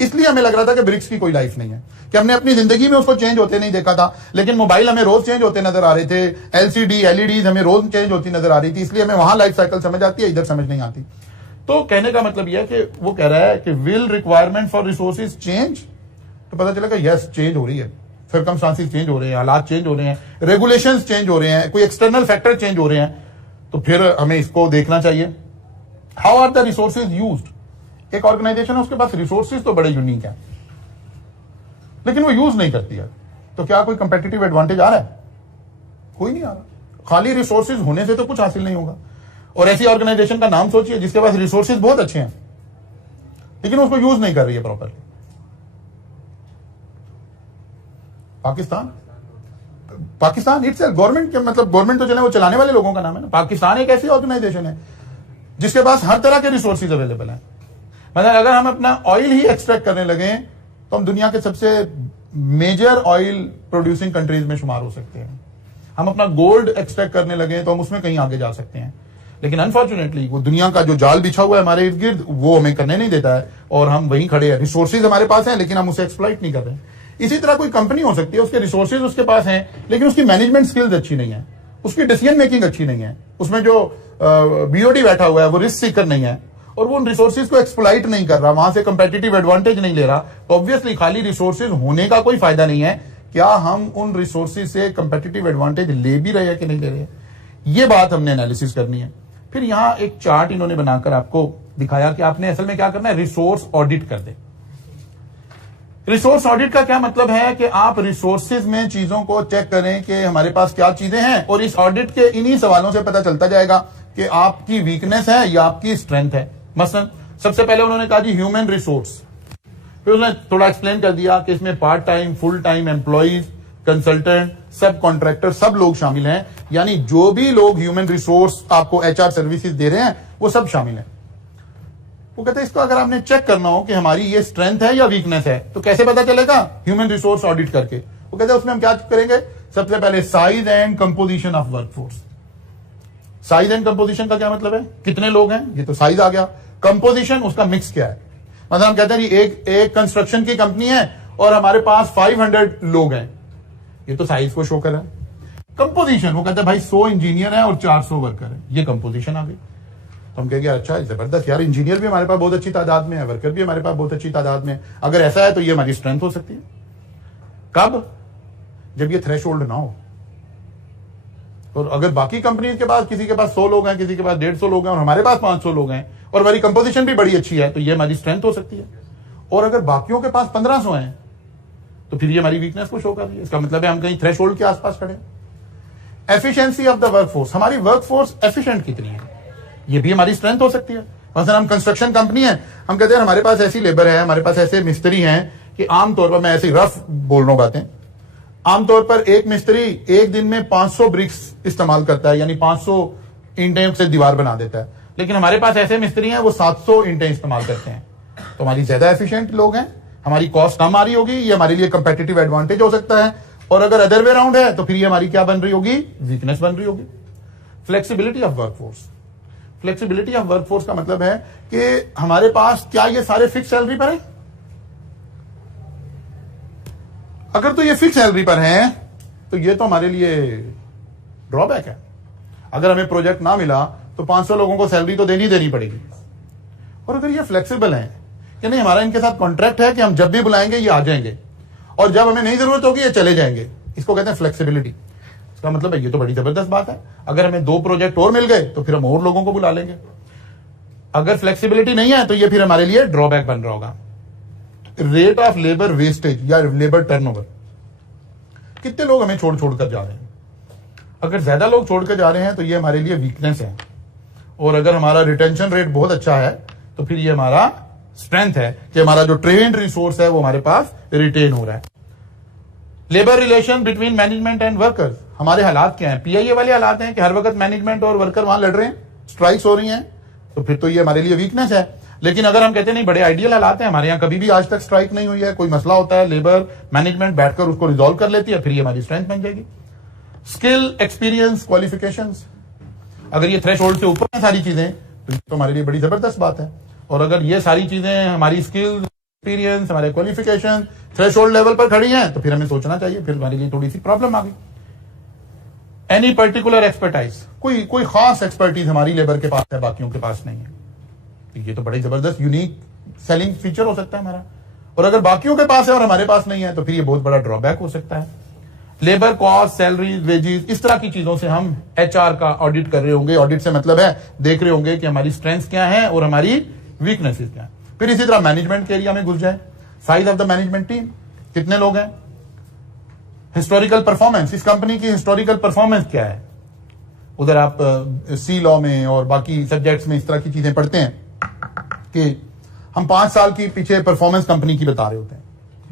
इसलिए हमें लग रहा था कि ब्रिक्स की कोई लाइफ नहीं है, कि हमने अपनी जिंदगी में उसको चेंज होते नहीं देखा था। लेकिन मोबाइल हमें रोज चेंज होते नजर आ रहे थे, एलसीडी एलईडीज हमें रोज चेंज होती नजर आ रही थी, इसलिए हमें वहां लाइफ साइकिल समझ आती है, इधर समझ नहीं आती। तो कहने का मतलब यह है कि वो कह रहा है कि will requirement for resources change, तो पता चलेगा यस चेंज हो रही है, सर्कमस्टांसेस चेंज हो रहे हैं, हालात चेंज हो रहे हैं, रेगुलेशंस चेंज हो रहे हैं, कोई एक्सटर्नल फैक्टर चेंज हो रहे हैं, तो फिर हमें इसको देखना चाहिए। How are the resources used. एक ऑर्गेनाइजेशन है, उसके पास रिसोर्सेज तो बड़े यूनिक है, लेकिन वो यूज नहीं करती है, तो क्या कोई कंपेटिटिव एडवांटेज आ रहा है? कोई नहीं आ रहा। खाली रिसोर्सेज होने से तो कुछ हासिल नहीं होगा। और ऐसी ऑर्गेनाइजेशन का नाम सोचिए जिसके पास रिसोर्सेज बहुत अच्छे हैं लेकिन उसको यूज नहीं कर रही है प्रॉपरली। पाकिस्तान इट्सेल्फ, गवर्नमेंट के मतलब गवर्नमेंट तो चले, वो चलाने वाले लोगों का नाम है ना। पाकिस्तान एक ऐसी ऑर्गेनाइजेशन है जिसके पास हर तरह के रिसोर्सेज अवेलेबल हैं। मतलब अगर हम अपना ऑयल ही एक्सट्रैक्ट करने लगे तो हम दुनिया के सबसे मेजर ऑयल प्रोड्यूसिंग कंट्रीज में शुमार हो सकते हैं। हम अपना गोल्ड एक्सट्रैक्ट करने लगे तो हम उसमें कहीं आगे जा सकते हैं। लेकिन अनफॉर्चुनेटली वो दुनिया का जो जाल बिछा हुआ है हमारे इर्द गिर्द, वो हमें करने नहीं देता है और हम वहीं खड़े हैं। रिसोर्सेज हमारे पास हैं लेकिन हम उसे एक्सप्लॉइट नहीं कर रहे हैं। इसी तरह कोई कंपनी हो सकती है, उसके रिसोर्सेज उसके पास हैं, लेकिन उसकी मैनेजमेंट स्किल्स अच्छी नहीं है, उसकी डिसीजन मेकिंग अच्छी नहीं है, उसमें जो बीओडी बैठा हुआ है वो रिस्क सीकर नहीं है, और वो उन रिसोर्सेज को एक्सप्लॉइट नहीं कर रहा, वहां से कंपेटिटिव एडवांटेज नहीं ले रहा, तो ऑब्वियसली खाली रिसोर्सेज होने का कोई फायदा नहीं है। क्या हम उन रिसोर्सेज से कंपेटिटिव एडवांटेज ले भी रहे हैं कि नहीं ले रहे हैं, ये बात हमने एनालिसिस करनी है। फिर यहां एक चार्ट इन्होंने बनाकर आपको दिखाया कि आपने असल में क्या करना है, रिसोर्स ऑडिट कर दे। रिसोर्स ऑडिट का क्या मतलब है कि आप रिसोर्सेज में चीजों को चेक करें कि हमारे पास क्या चीजें हैं, और इस ऑडिट के इन्हीं सवालों से पता चलता जाएगा कि आपकी वीकनेस है या आपकी स्ट्रेंथ है। मसलन सबसे पहले उन्होंने कहा जी ह्यूमन रिसोर्स, फिर उन्होंने थोड़ा एक्सप्लेन कर दिया कि इसमें part time, full time employees, consultant, सब कॉन्ट्रैक्टर, सब लोग शामिल हैं, यानी जो भी लोग ह्यूमन रिसोर्स आपको एचआर सर्विसेज दे रहे हैं वो सब शामिल हैं। वो कहते हैं इसको अगर आपने चेक करना हो कि हमारी ये स्ट्रेंथ है या वीकनेस है तो कैसे पता चलेगा, ह्यूमन रिसोर्स ऑडिट करके। वो कहते हैं उसमें हम क्या करेंगे, सबसे पहले size and composition of workforce. Size and composition का क्या मतलब है, कितने लोग हैं, ये तो साइज आ गया। कंपोजिशन, उसका मिक्स क्या है, मतलब हम कहते हैं एक कंस्ट्रक्शन की कंपनी है और हमारे पास 500 लोग हैं, ये तो साइज को शो कर रहा है। कंपोजिशन, वो कहते हैं भाई 100 इंजीनियर हैं और 400 वर्कर हैं, ये कंपोजिशन आ गई। तो हम कहेंगे अच्छा जबरदस्त यार, इंजीनियर भी हमारे पास बहुत अच्छी तादाद में है, वर्कर भी हमारे पास बहुत अच्छी तादाद में है, अगर ऐसा है तो ये हमारी स्ट्रेंथ हो सकती है। कब, जब ये थ्रेशोल्ड ना हो। और अगर बाकी कंपनी के पास किसी के पास 100 लोग हैं, किसी के पास 150 लोग हैं और हमारे पास 500 लोग हैं और हमारी कंपोजिशन भी बड़ी अच्छी है, तो ये हमारी स्ट्रेंथ हो सकती है। और अगर बाकियों के पास 1500 हैं तो फिर ये हमारी वीकनेस को शो कर रही है। इसका मतलब है हम कहीं थ्रेशोल्ड के आसपास खड़े। एफिशिएंसी ऑफ द वर्कफोर्स, हमारी वर्कफोर्स एफिशिएंट कितनी है, ये भी हमारी स्ट्रेंथ हो सकती है। मतलब हम कंस्ट्रक्शन कंपनी है, हम कहते हैं हमारे पास ऐसी लेबर है, हमारे पास ऐसे मिस्त्री हैं कि आमतौर पर, मैं ऐसे रफ बोल रहा हूं बातें, आमतौर पर एक मिस्त्री एक दिन में 500 ब्रिक्स इस्तेमाल करता है, यानी 500 ईंटें से दीवार बना देता है। लेकिन हमारे पास ऐसे मिस्त्री हैं वो 700 ईंटें इस्तेमाल करते हैं, तो हमारी ज्यादा एफिशिएंट लोग हैं, हमारी कॉस्ट कम आ रही होगी, ये हमारे लिए कंपेटिटिव एडवांटेज हो सकता है। और अगर अदर वे राउंड है तो फिर ये हमारी क्या बन रही होगी, वीकनेस बन रही होगी। Flexibility of workforce, flexibility of workforce का मतलब है कि हमारे पास क्या ये सारे फिक्स सैलरी पर है। अगर तो ये फिक्स सैलरी पर हैं तो ये तो हमारे लिए ड्रॉबैक है। अगर हमें प्रोजेक्ट ना मिला तो 500 लोगों को सैलरी तो देनी पड़ेगी। और अगर ये फ्लेक्सिबल है कि नहीं, हमारा इनके साथ कॉन्ट्रैक्ट है कि हम जब भी बुलाएंगे ये आ जाएंगे और जब हमें नहीं जरूरत होगी ये चले जाएंगे, इसको कहते हैं फ्लेक्सिबिलिटी। इसका मतलब है ये तो बड़ी जबरदस्त बात है। अगर हमें 2 प्रोजेक्ट और मिल गए तो फिर हम और लोगों को बुला लेंगे। अगर फ्लेक्सिबिलिटी नहीं है तो ये फिर हमारे लिए ड्रॉबैक बन रहा होगा। रेट ऑफ लेबर वेस्टेज या लेबर टर्नओवर, कितने लोग हमें छोड़ कर जा रहे हैं। अगर ज्यादा लोग छोड़ कर जा रहे हैं तो ये हमारे लिए वीकनेस है। और अगर हमारा रिटेंशन रेट बहुत अच्छा है तो फिर ये हमारा स्ट्रेंथ है कि हमारा जो ट्रेन्ड रिसोर्स है वो हमारे पास रिटेन हो रहा है। Labour relation between management and workers, हमारे हालात क्या हैं, पीआईए वाले हालात हैं कि हर वक्त मैनेजमेंट और वर्कर वहां लड़ रहे हैं, स्ट्राइक्स हो रही हैं, तो फिर तो ये हमारे लिए वीकनेस है। लेकिन अगर हम कहते हैं नहीं बड़े आइडियल हालात हैं, हमारे यहां कभी भी आज तक स्ट्राइक नहीं हुई है, कोई मसला होता है लेबर मैनेजमेंट बैठकर उसको रिजॉल्व कर लेती है, फिर ये हमारी स्ट्रेंथ बन जाएगी। स्किल, एक्सपीरियंस, क्वालिफिकेशंस, अगर ये थ्रेशोल्ड से ऊपर है सारी चीजें तो हमारे लिए बड़ी जबरदस्त बात है। और अगर ये सारी चीजें हमारी स्किल, एक्सपीरियंस, हमारे क्वालिफिकेशन थ्रेशोल्ड लेवल पर खड़ी हैं तो फिर हमें सोचना चाहिए, फिर हमारे लिए थोड़ी सी प्रॉब्लम आ गई। एनी पर्टिकुलर एक्सपर्टाइज, कोई खास एक्सपर्टीज हमारी लेबर के पास है, बाकियों के पास नहीं है, ये तो बड़ी जबरदस्त यूनिक सेलिंग फीचर हो सकता है हमारा। और अगर बाकियों के पास है और हमारे पास नहीं है तो फिर ये बहुत बड़ा ड्रॉबैक हो सकता है। लेबर कॉस्ट, सैलरी, वेजेस, इस तरह की चीजों से हम एचआर का ऑडिट कर रहे होंगे। ऑडिट से मतलब है देख रहे होंगे कि हमारी स्ट्रेंथ क्या है और हमारी वीकनेसेस क्या है। फिर इसी तरह मैनेजमेंट के एरिया में घुस जाए, size of the management team, कितने लोग हैं, हिस्टोरिकल परफॉर्मेंस, इस कंपनी की हिस्टोरिकल परफॉर्मेंस क्या है। उधर आप सी लॉ में और बाकी सब्जेक्ट्स में इस तरह की चीजें पढ़ते हैं कि हम 5 साल की पीछे परफॉर्मेंस कंपनी की बता रहे होते हैं,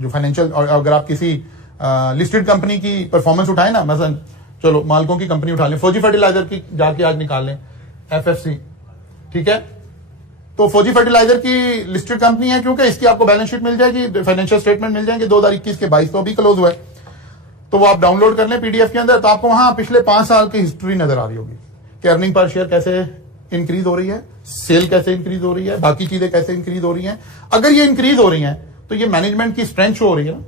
जो फाइनेंशियल। और अगर आप किसी लिस्टेड कंपनी की परफॉर्मेंस उठाए ना, मसलन चलो मालकों की कंपनी उठा लें, फौजी फर्टिलाइजर की जाके आज निकाल लें, एफएफसी, ठीक है, तो फौजी फर्टिलाइजर की लिस्टेड कंपनी है क्योंकि इसकी आपको बैलेंस शीट मिल जाएगी, फाइनेंशियल स्टेटमेंट मिल जाएंगे 2021 के 22 तो अभी क्लोज हुआ है, तो वो आप डाउनलोड कर लें पीडीएफ के अंदर, तो आपको वहां पिछले 5 साल की हिस्ट्री नजर आ रही होगी कि अर्निंग पर शेयर कैसे इंक्रीज हो रही है, सेल कैसे इंक्रीज हो रही है, बाकी चीजें कैसे इंक्रीज हो रही हैं। अगर ये इंक्रीज हो रही हैं तो ये मैनेजमेंट की स्ट्रेंथ शो हो रही है ना।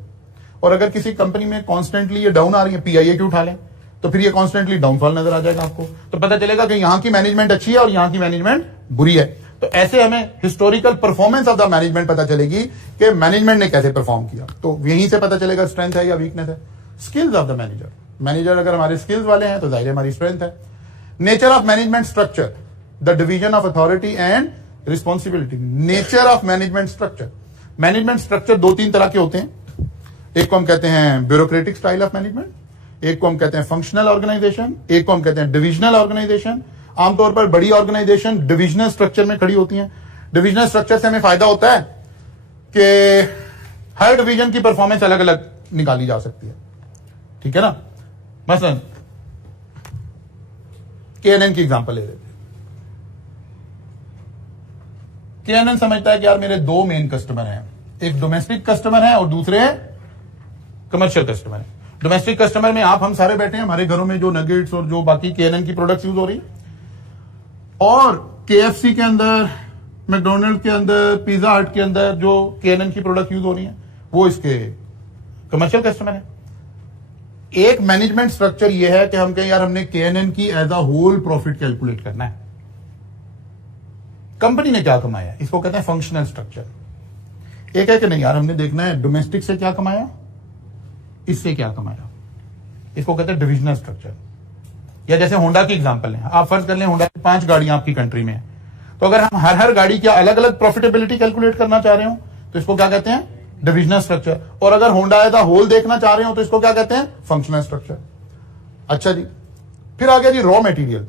और अगर किसी कंपनी में कॉन्स्टेंटली ये डाउन आ रही है, पीआईए की उठा लें, तो फिर ये कॉन्स्टेंटली डाउनफॉल नजर आ जाएगा आपको, तो पता चलेगा कि यहां की मैनेजमेंट अच्छी है और यहां की मैनेजमेंट बुरी है। तो ऐसे हमें historical performance of the management पता चलेगी कि मैनेजमेंट ने कैसे परफॉर्म किया, तो यहीं से पता चलेगा स्ट्रेंथ है या वीकनेस है। स्किल्स ऑफ द मैनेजर अगर हमारे स्किल्स वाले हैं तो जाहिर है हमारी स्ट्रेंथ है। Nature of management structure, the division of authority and responsibility. Nature of management structure, management structure दो तीन तरह के होते हैं। एक को हम कहते हैं ब्यूरोक्रेटिक स्टाइल ऑफ मैनेजमेंट, एक को हम कहते हैं फंक्शनल ऑर्गेनाइजेशन, एक को हम कहते हैं डिविजनल ऑर्गेनाइजेशन। आमतौर पर बड़ी ऑर्गेनाइजेशन डिविजनल स्ट्रक्चर में खड़ी होती हैं। डिविजनल स्ट्रक्चर से हमें फायदा होता है कि हर डिवीजन की परफॉर्मेंस अलग अलग निकाली जा सकती है, ठीक है ना। मसलन केएनएन की एग्जांपल ले लेते हैं। केएनएन समझता है कि यार मेरे दो मेन कस्टमर हैं, एक डोमेस्टिक कस्टमर है और दूसरे कमर्शियल कस्टमर है। डोमेस्टिक कस्टमर में आप हम सारे बैठे हैं, हमारे घरों में जो नगेट्स और जो बाकी केएनएन की प्रोडक्ट्स यूज हो रही है, और केएफसी के अंदर, मैकडोनल्ड के अंदर, पिज्जा हट के अंदर जो केएनएन की प्रोडक्ट यूज हो रही है वो इसके कमर्शियल कस्टमर है। एक मैनेजमेंट स्ट्रक्चर ये है कि हम कहें यार हमने केएनएन की as a whole profit calculate करना है, कंपनी ने क्या कमाया, इसको कहते हैं फंक्शनल स्ट्रक्चर। एक है कि नहीं यार हमने देखना है डोमेस्टिक से क्या कमाया, इससे क्या कमाया, इसको कहते हैं डिविजनल स्ट्रक्चर। या जैसे होंडा की एग्जांपल है, आप फर्ज कर लें होंडा की 5 गाड़ियां आपकी कंट्री में है, तो अगर हम हर गाड़ी की अलग अलग प्रॉफिटेबिलिटी कैलकुलेट करना चाह रहे हो तो इसको क्या कहते हैं, डिविजनल स्ट्रक्चर। और अगर होंडा एज अ होल देखना चाह रहे हो तो इसको क्या कहते हैं, फंक्शनल स्ट्रक्चर। अच्छा जी, फिर आ गया जी raw material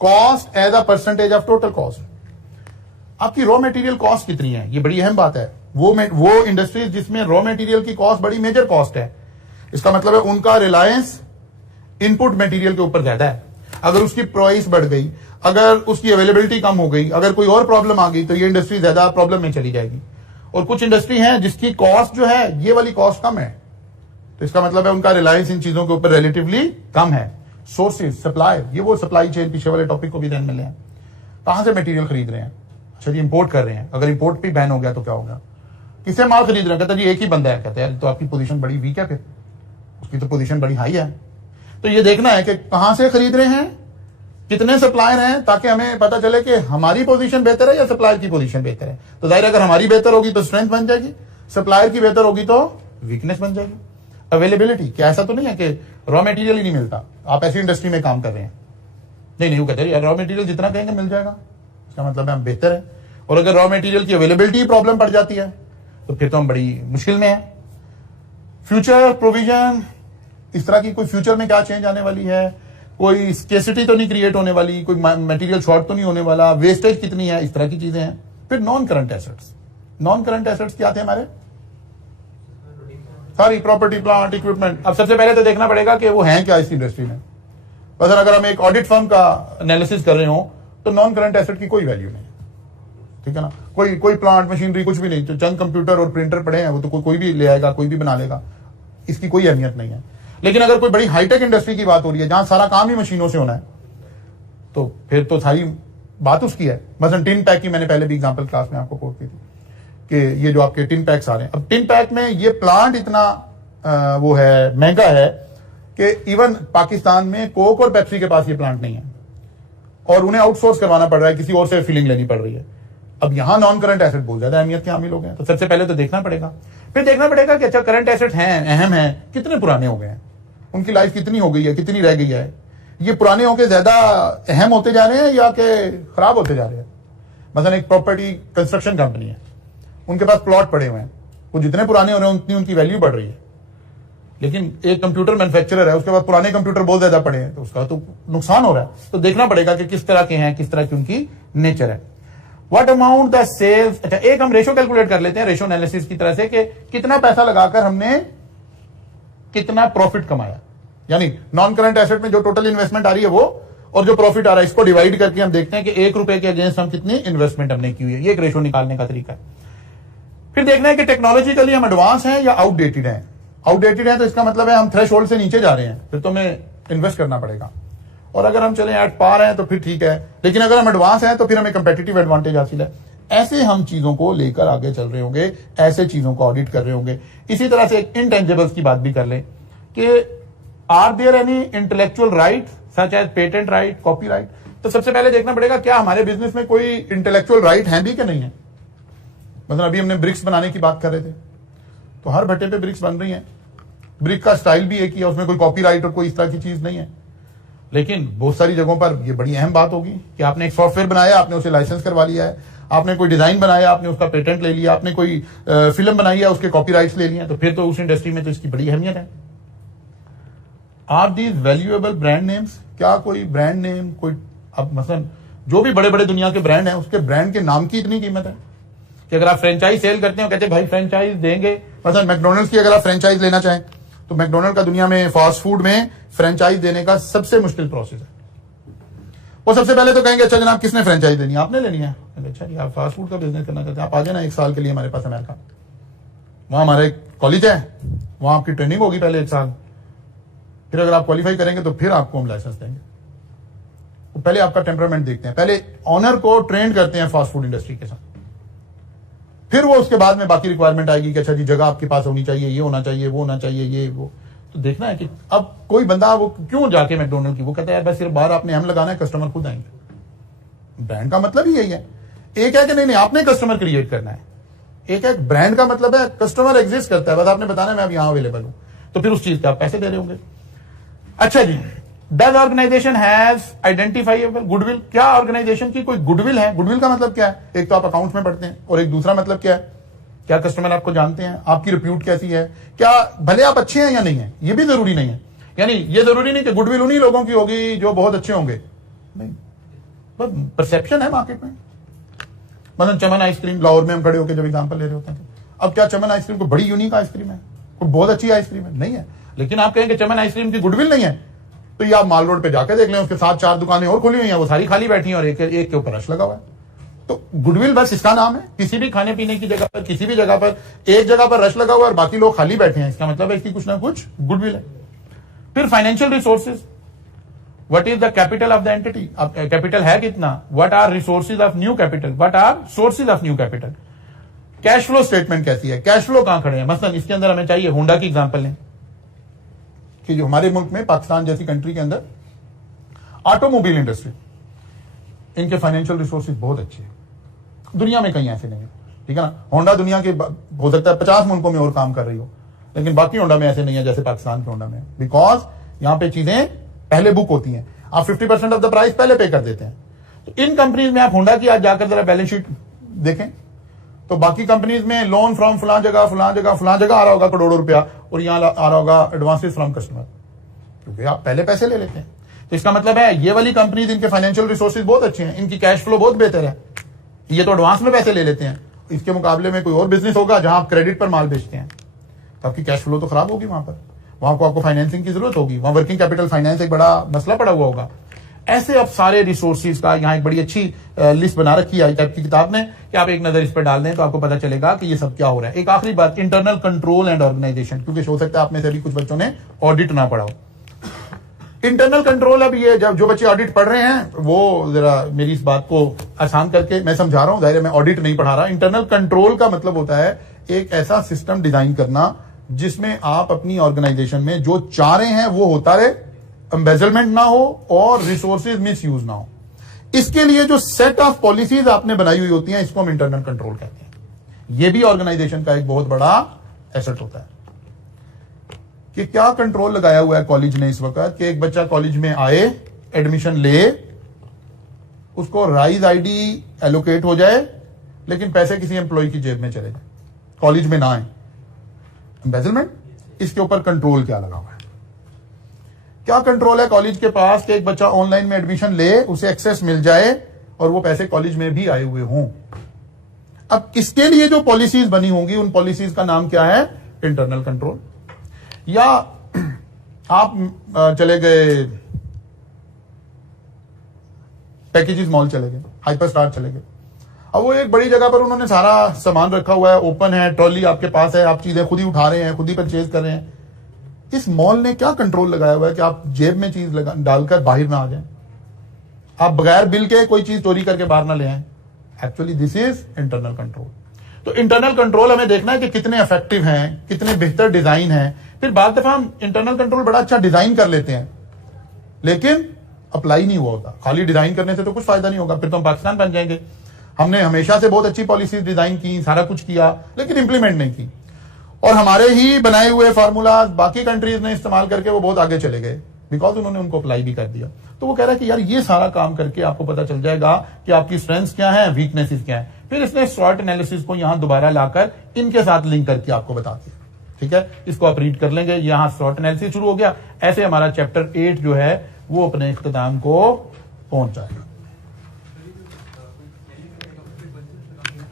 cost as a percentage of total cost. आपकी रॉ मटेरियल कॉस्ट कितनी है, ये बड़ी अहम बात है। वो इंडस्ट्रीज जिसमें रॉ मटेरियल की कॉस्ट बड़ी मेजर कॉस्ट है, इसका मतलब है उनका रिलायंस इनपुट मटेरियल के ऊपर ज्यादा है। अगर उसकी प्राइस बढ़ गई, अगर उसकी अवेलेबिलिटी कम हो गई, अगर कोई और प्रॉब्लम आ गई तो ये इंडस्ट्री ज्यादा प्रॉब्लम में चली जाएगी। और कुछ इंडस्ट्री है जिसकी कॉस्ट जो है ये वाली कॉस्ट कम है, तो इसका मतलब है उनका रिलायंस इन चीजों के ऊपर रिलेटिवली कम है। सोर्सेज, सप्लाई, ये वो सप्लाई चेन पीछे वाले टॉपिक को भी ध्यान में लें। कहां से मटेरियल खरीद रहे हैं, अच्छा जी इंपोर्ट कर रहे हैं, अगर इंपोर्ट भी बैन हो गया तो क्या होगा, किसे माल खरीद रहे हैं, कहता जी एक ही बंदा है, कहते हैं तो आपकी पोजीशन बड़ी वीक है, फिर उसकी तो पोजीशन बड़ी हाई है। तो ये देखना है कि कहां से खरीद रहे हैं, कितने सप्लायर हैं, ताकि हमें पता चले कि हमारी पोजीशन बेहतर है या सप्लायर की पोजीशन बेहतर है। तो जाहिर अगर हमारी बेहतर होगी तो स्ट्रेंथ बन जाएगी, सप्लायर की बेहतर होगी तो वीकनेस बन जाएगी। अवेलेबिलिटी, क्या ऐसा तो नहीं है कि रॉ मटेरियल ही नहीं मिलता, आप ऐसी इंडस्ट्री में काम कर रहे हैं, नहीं वो कहते हैं रॉ मटेरियल जितना कहेंगे मिल जाएगा, इसका मतलब है हम बेहतर है। और अगर रॉ मटेरियल की अवेलेबिलिटी प्रॉब्लम पड़ जाती है तो फिर तो हम बड़ी मुश्किल में है। फ्यूचर प्रोविजन, इस तरह की कोई फ्यूचर में क्या चेंज आने वाली है, कोई स्केसिटी तो नहीं क्रिएट होने वाली, कोई मटेरियल शॉर्ट तो नहीं होने वाला, वेस्टेज कितनी है, इस तरह की चीजें हैं। फिर non current assets, non current assets क्या थे हमारे, सारी प्रॉपर्टी, प्लांट, इक्विपमेंट। अब सबसे पहले तो देखना पड़ेगा कि वो हैं क्या इस इंडस्ट्री में। बस अगर हम एक ऑडिट फर्म का एनालिसिस कर रहे हो तो नॉन करंट एसेट की कोई वैल्यू नहीं, ठीक है ना। कोई प्लांट, मशीनरी कुछ भी नहीं, तो चंद कंप्यूटर और प्रिंटर पड़े हैं वो तो कोई भी ले आएगा, कोई भी बना लेगा, इसकी कोई अहमियत नहीं है। लेकिन अगर कोई बड़ी हाईटेक इंडस्ट्री की बात हो रही है जहां सारा काम ही मशीनों से होना है, तो फिर तो सारी बात उसकी है। मसलन टिन पैक की मैंने पहले भी एग्जांपल क्लास में आपको कोट की थी कि ये जो आपके टिन पैक्स आ रहे हैं, अब टिन पैक में ये प्लांट इतना वो है, महंगा है कि इवन पाकिस्तान में कोक और पेप्सी के पास ये प्लांट नहीं है और उन्हें आउटसोर्स करवाना पड़ रहा है, किसी और से फिलिंग लेनी पड़ रही है। अब यहां नॉन करंट एसेट बहुत ज्यादा अहमियत के हामिल हो गए हैं। तो सबसे पहले तो देखना पड़ेगा, फिर देखना पड़ेगा कि अच्छा करंट एसेट हैं, अहम है, कितने पुराने हो गए हैं, उनकी लाइफ कितनी हो गई है, कितनी रह गई है, ये पुराने होकर ज्यादा अहम होते जा रहे हैं या कि खराब होते जा रहे हैं। मतलब एक प्रॉपर्टी कंस्ट्रक्शन कंपनी है, उनके पास प्लॉट पड़े हुए हैं, वो जितने पुराने हो रहे हैं उतनी उनकी वैल्यू बढ़ रही है। लेकिन एक कंप्यूटर मैन्युफैक्चरर है, उसके बाद पुराने कंप्यूटर बहुत ज्यादा पड़े हैं, तो उसका तो नुकसान हो रहा है। तो देखना पड़ेगा कि किस तरह के हैं, किस तरह की उनकी नेचर है। व्हाट अमाउंट द सेल्स, अच्छा एक हम रेशो कैलकुलेट कर लेते हैं रेशो एनालिसिस की तरह से कि कितना पैसा लगाकर हमने कितना प्रॉफिट कमाया, यानी नॉन करंट एसेट में जो टोटल इन्वेस्टमेंट आ रही है वो, और जो प्रॉफिट आ रहा है इसको डिवाइड करके हम देखते हैं कि 1 रुपए के अगेंस्ट हम कितनी इन्वेस्टमेंट हमने की हुई है। ये एक रेशो निकालने का तरीका है। फिर देखना है कि टेक्नोलॉजिकली हम एडवांस हैं या आउटडेटेड हैं। आउटडेटेड है तो इसका मतलब है हम थ्रेशोल्ड से नीचे जा रहे हैं, फिर तो हमें इन्वेस्ट करना पड़ेगा। और अगर हम चले एट पार हैं तो फिर ठीक है, लेकिन अगर हम एडवांस हैं तो फिर हमें कंपेटिटिव एडवांटेज हासिल है। ऐसे हम चीजों को लेकर आगे चल रहे होंगे, ऐसे चीजों को ऑडिट कर रहे होंगे। इसी तरह से एक इंटेंजिबल्स की बात भी कर लें कि are there any intellectual right such as patent right, copyright. तो सबसे पहले देखना पड़ेगा क्या हमारे बिजनेस में कोई इंटेलेक्चुअल राइट है भी कि नहीं है। मतलब अभी हमने ब्रिक्स बनाने की बात कर रहे थे, तो हर भट्टे पे ब्रिक्स बन रही हैं, ब्रिक का स्टाइल भी एक ही है, उसमें कोई कॉपीराइट और कोई इस तरह की चीज नहीं है। लेकिन बहुत सारी जगहों पर ये बड़ी अहम बात होगी कि आपने एक सॉफ्टवेयर बनाया, आपने उसे लाइसेंस करवा लिया है, आपने कोई डिजाइन बनाया, आपने उसका पेटेंट ले लिया, आपने कोई फिल्म बनाई है, उसके कॉपीराइट्स ले लिए, तो फिर तो उस इंडस्ट्री में तो इसकी बड़ी अहमियत है। Are these valuable brand names, क्या कोई ब्रांड नेम, कोई अब मसलन जो भी बड़े बड़े दुनिया के ब्रांड हैं, उसके ब्रांड के नाम की इतनी कीमत है कि अगर आप फ्रेंचाइज सेल करते हो, कहते हैं भाई फ्रेंचाइज देंगे। मसलन मैकडोनल्ड्स की अगर आप फ्रेंचाइज लेना चाहें तो मैकडोनल्ड का दुनिया में फास्ट फूड में फ्रेंचाइज देने का सबसे मुश्किल प्रोसेस है। वो सबसे पहले तो कहेंगे अच्छा जनाब किसने फ्रेंचाइज देनी है, आपने लेनी है। अच्छा जी आप फास्ट फूड का बिजनेस करना चाहते हैं, आप आ जाना 1 साल के लिए हमारे पास अमेरिका, वहां हमारा एक कॉलेज है, वहां आपकी ट्रेनिंग होगी पहले 1 साल, फिर अगर आप क्वालिफाई करेंगे तो फिर आपको हम लाइसेंस देंगे। तो पहले आपका टेम्परामेंट देखते हैं, पहले ऑनर को ट्रेन करते हैं फास्ट फूड इंडस्ट्री के साथ, फिर वो उसके बाद में बाकी रिक्वायरमेंट आएगी कि अच्छा जी जगह आपके पास होनी चाहिए, ये होना चाहिए, वो होना चाहिए, ये वो। तो देखना है कि अब कोई बंदा वो क्यों जाके मैकडोनल्ड की, वो कहता है यार बस सिर्फ बाहर आपने हम लगाना है, कस्टमर खुद आएंगे। ब्रांड का मतलब ही यही है। एक है कि नहीं आपने कस्टमर क्रिएट करना है, एक है ब्रांड का मतलब है कस्टमर एग्जिस्ट करता है, बस आपने बताना है मैं अब यहां अवेलेबल हूं, तो फिर उस चीज का आप पैसे दे रहे होंगे। अच्छा जी, does organisation has identifiable goodwill, क्या ऑर्गेनाइजेशन की कोई गुडविल है। गुडविल का मतलब क्या है, एक तो आप अकाउंट्स में पढ़ते हैं, और एक दूसरा मतलब क्या है, क्या कस्टमर आपको जानते हैं, आपकी रिप्यूट कैसी है, क्या भले आप अच्छे हैं या नहीं है, ये भी जरूरी नहीं है। यानी ये जरूरी नहीं कि गुडविल उन्हीं लोगों की होगी जो बहुत अच्छे होंगे, नहीं, बस परसेप्शन है मार्केट में। मतलब चमन आइसक्रीम, लाहौर में हम खड़े होकर जब एग्जांपल ले रहे होते हैं, अब क्या चमन आइसक्रीम कोई बड़ी यूनिक आइसक्रीम है, कोई बहुत अच्छी आइसक्रीम है, नहीं है। लेकिन आप कहेंगे चमन आइसक्रीम की गुडविल नहीं है, तो ये आप माल रोड पे जाकर देख लें, उसके साथ 4 दुकानें और खुली हुई हैं, वो सारी खाली बैठी हैं और एक के ऊपर रश लगा हुआ है। तो गुडविल बस इसका नाम है। किसी भी खाने पीने की जगह पर, किसी भी जगह पर एक जगह पर रश लगा हुआ है और बाकी लोग खाली बैठे हैं, इसका मतलब है इसकी कुछ ना कुछ गुडविल है। फिर financial resources, what is the capital of the entity, अब कैपिटल है कितना, what are resources of new capital, what are sources of new capital. Cash flow statement कैसी है, कैश फ्लो कहां खड़े हैं। मसलन इसके अंदर हमें चाहिए, होंडा की एग्जांपल लें कि जो हमारे मुल्क में पाकिस्तान जैसी कंट्री के अंदर ऑटोमोबाइल इंडस्ट्री, इनके फाइनेंशियल रिसोर्सेज बहुत अच्छे हैं, दुनिया में कहीं ऐसे नहीं है, ठीक है ना। होंडा दुनिया के हो सकता है 50 मुल्कों में और काम कर रही हो, लेकिन बाकी होंडा में ऐसे नहीं है जैसे पाकिस्तान के होंडा में, बिकॉज यहां पे चीजें पहले बुक होती हैं, आप 50% ऑफ द प्राइस पहले पे कर देते हैं। तो इन कंपनीज में आप होंडा की आज जाकर जरा बैलेंस शीट देखें तो बाकी कंपनीज में लोन फ्रॉम फलां जगह आ रहा होगा करोड़ों रुपया, और यहां आ रहा होगा एडवांसेस फ्रॉम कस्टमर, क्योंकि आप पहले पैसे ले लेते हैं। तो इसका मतलब है ये वाली कंपनीज, इनके फाइनेंशियल रिसोर्सेज बहुत अच्छे हैं, इनकी कैश फ्लो बहुत बेहतर है, ये तो एडवांस में पैसे ले लेते हैं। इसके मुकाबले में कोई और बिजनेस होगा जहां आप क्रेडिट पर माल बेचते हैं, तो आपकी कैश फ्लो तो खराब होगी, वहां पर वहां को आपको फाइनेंसिंग की जरूरत होगी, वहां वर्किंग कैपिटल फाइनेंस एक बड़ा मसला पड़ा हुआ होगा। ऐसे अब सारे रिसोर्सेज का यहाँ एक बड़ी अच्छी लिस्ट बना रखी है टाइप की किताब ने, कि आप एक नजर इस पर डाल दें तो आपको पता चलेगा कि ये सब क्या हो रहा है। एक आखिरी बात, इंटरनल कंट्रोल एंड ऑर्गेनाइजेशन, क्योंकि हो सकता है आप में से भी कुछ बच्चों ने ऑडिट ना पढ़ा हो। इंटरनल कंट्रोल, अब ये जब जो बच्चे ऑडिट पढ़ रहे हैं वो जरा मेरी इस बात को आसान करके मैं समझा रहा हूं, जाहिर है मैं ऑडिट नहीं पढ़ा रहा। इंटरनल कंट्रोल का मतलब होता है एक ऐसा सिस्टम डिजाइन करना जिसमें आप अपनी ऑर्गेनाइजेशन में जो चाह रहे हैं वो होता रहे, एम्बेजलमेंट ना हो और रिसोर्सेज मिस यूज ना हो। इसके लिए जो सेट ऑफ पॉलिसीज आपने बनाई हुई होती हैं, इसको हम इंटरनल कंट्रोल कहते हैं। यह भी ऑर्गेनाइजेशन का एक बहुत बड़ा एसेट होता है कि क्या कंट्रोल लगाया हुआ है कॉलेज ने इस वक्त कि एक बच्चा कॉलेज में आए, एडमिशन ले, उसको राइज आईडी एलोकेट हो जाए, लेकिन पैसे किसी एम्प्लॉय की जेब में चले जाए, कॉलेज में ना आए। एम्बेजलमेंट, इसके ऊपर कंट्रोल क्या लगा हुआ है, क्या कंट्रोल है कॉलेज के पास कि एक बच्चा ऑनलाइन में एडमिशन ले, उसे एक्सेस मिल जाए और वो पैसे कॉलेज में भी आए हुए हों। अब इसके लिए जो पॉलिसीज बनी होंगी, उन पॉलिसीज का नाम क्या है, इंटरनल कंट्रोल। या आप चले गए पैकेजेस मॉल, चले गए हाइपर स्टार, चले गए, अब वो एक बड़ी जगह पर उन्होंने सारा सामान रखा हुआ है, ओपन है, ट्रॉली आपके पास है, आप चीजें खुद ही उठा रहे हैं, खुद ही परचेज कर रहे हैं। इस मॉल ने क्या कंट्रोल लगाया हुआ है कि आप जेब में चीज डालकर बाहर ना आ जाए, आप बगैर बिल के कोई चीज चोरी करके बाहर ना ले आए। Actually this is internal control. तो इंटरनल कंट्रोल हमें देखना है कि कितने इफेक्टिव हैं, कितने बेहतर डिजाइन है। फिर बाद दफा हम इंटरनल कंट्रोल बड़ा अच्छा डिजाइन कर लेते हैं, लेकिन अप्लाई नहीं हुआ होता। खाली डिजाइन करने से तो कुछ फायदा नहीं होगा, फिर तो हम पाकिस्तान बन जाएंगे। हमने हमेशा से बहुत अच्छी पॉलिसी डिजाइन की, सारा कुछ किया, लेकिन इंप्लीमेंट नहीं की, और हमारे ही बनाए हुए फार्मूला बाकी कंट्रीज ने इस्तेमाल करके वो बहुत आगे चले गए, बिकॉज उन्होंने उनको अप्लाई भी कर दिया। तो वो कह रहा है कि यार ये सारा काम करके आपको पता चल जाएगा कि आपकी स्ट्रेंथ्स क्या है, वीकनेसेस क्या है। फिर इसने स्वॉट एनालिसिस को यहां दोबारा लाकर इनके साथ लिंक करके आपको बता दिया। ठीक है, इसको आप रीड कर लेंगे। यहां स्वॉट एनालिसिस शुरू हो गया। ऐसे हमारा चैप्टर 8 जो है वो अपने इख्तिताम को पहुंच जाएगा।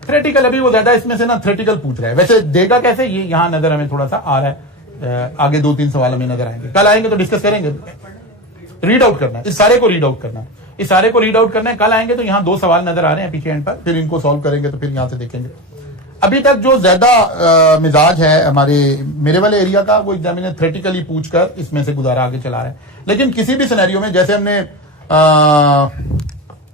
थ्रेटिकल अभी वो ज्यादा इसमें से ना थ्रेटिकल पूछ रहा है, वैसे देगा कैसे ये यहां नजर हमें थोड़ा सा आ रहा है। आगे 2-3 सवाल हमें नजर आएंगे, कल आएंगे तो डिस्कस करेंगे। रीड आउट करना है, इस सारे को रीड आउट करना है, इस सारे को रीड आउट करना है। कल आएंगे तो यहां 2 सवाल नजर आ रहे हैं पीछे एंड पर, फिर इनको सॉल्व करेंगे तो फिर यहां से देखेंगे। अभी तक जो ज्यादा मिजाज है हमारे मेरे वाले एरिया का, वो एग्जामिनर थ्रेटिकली पूछकर इसमें से गुजारा आगे चला रहा है। लेकिन किसी भी सिनेरियो में, जैसे हमने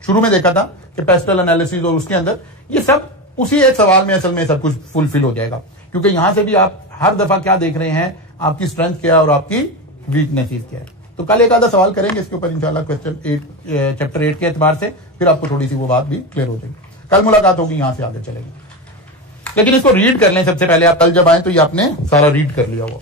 शुरू में देखा था कि पेस्टल एनालिसिस और उसके अंदर ये सब उसी एक सवाल में असल में सब कुछ फुलफिल हो जाएगा, क्योंकि यहां से भी आप हर दफा क्या देख रहे हैं, आपकी स्ट्रेंथ क्या है और आपकी वीकनेसेस क्या है। तो कल एक आधा सवाल करेंगे इसके ऊपर इंशाल्लाह क्वेश्चन 8 चैप्टर 8 के एतबार से, फिर आपको थोड़ी सी वो बात भी क्लियर हो जाएगी। कल मुलाकात होगी, यहां से आगे चलेगी। लेकिन इसको रीड कर लें सबसे पहले। आप कल जब आए तो ये आपने सारा रीड कर लिया हुआ।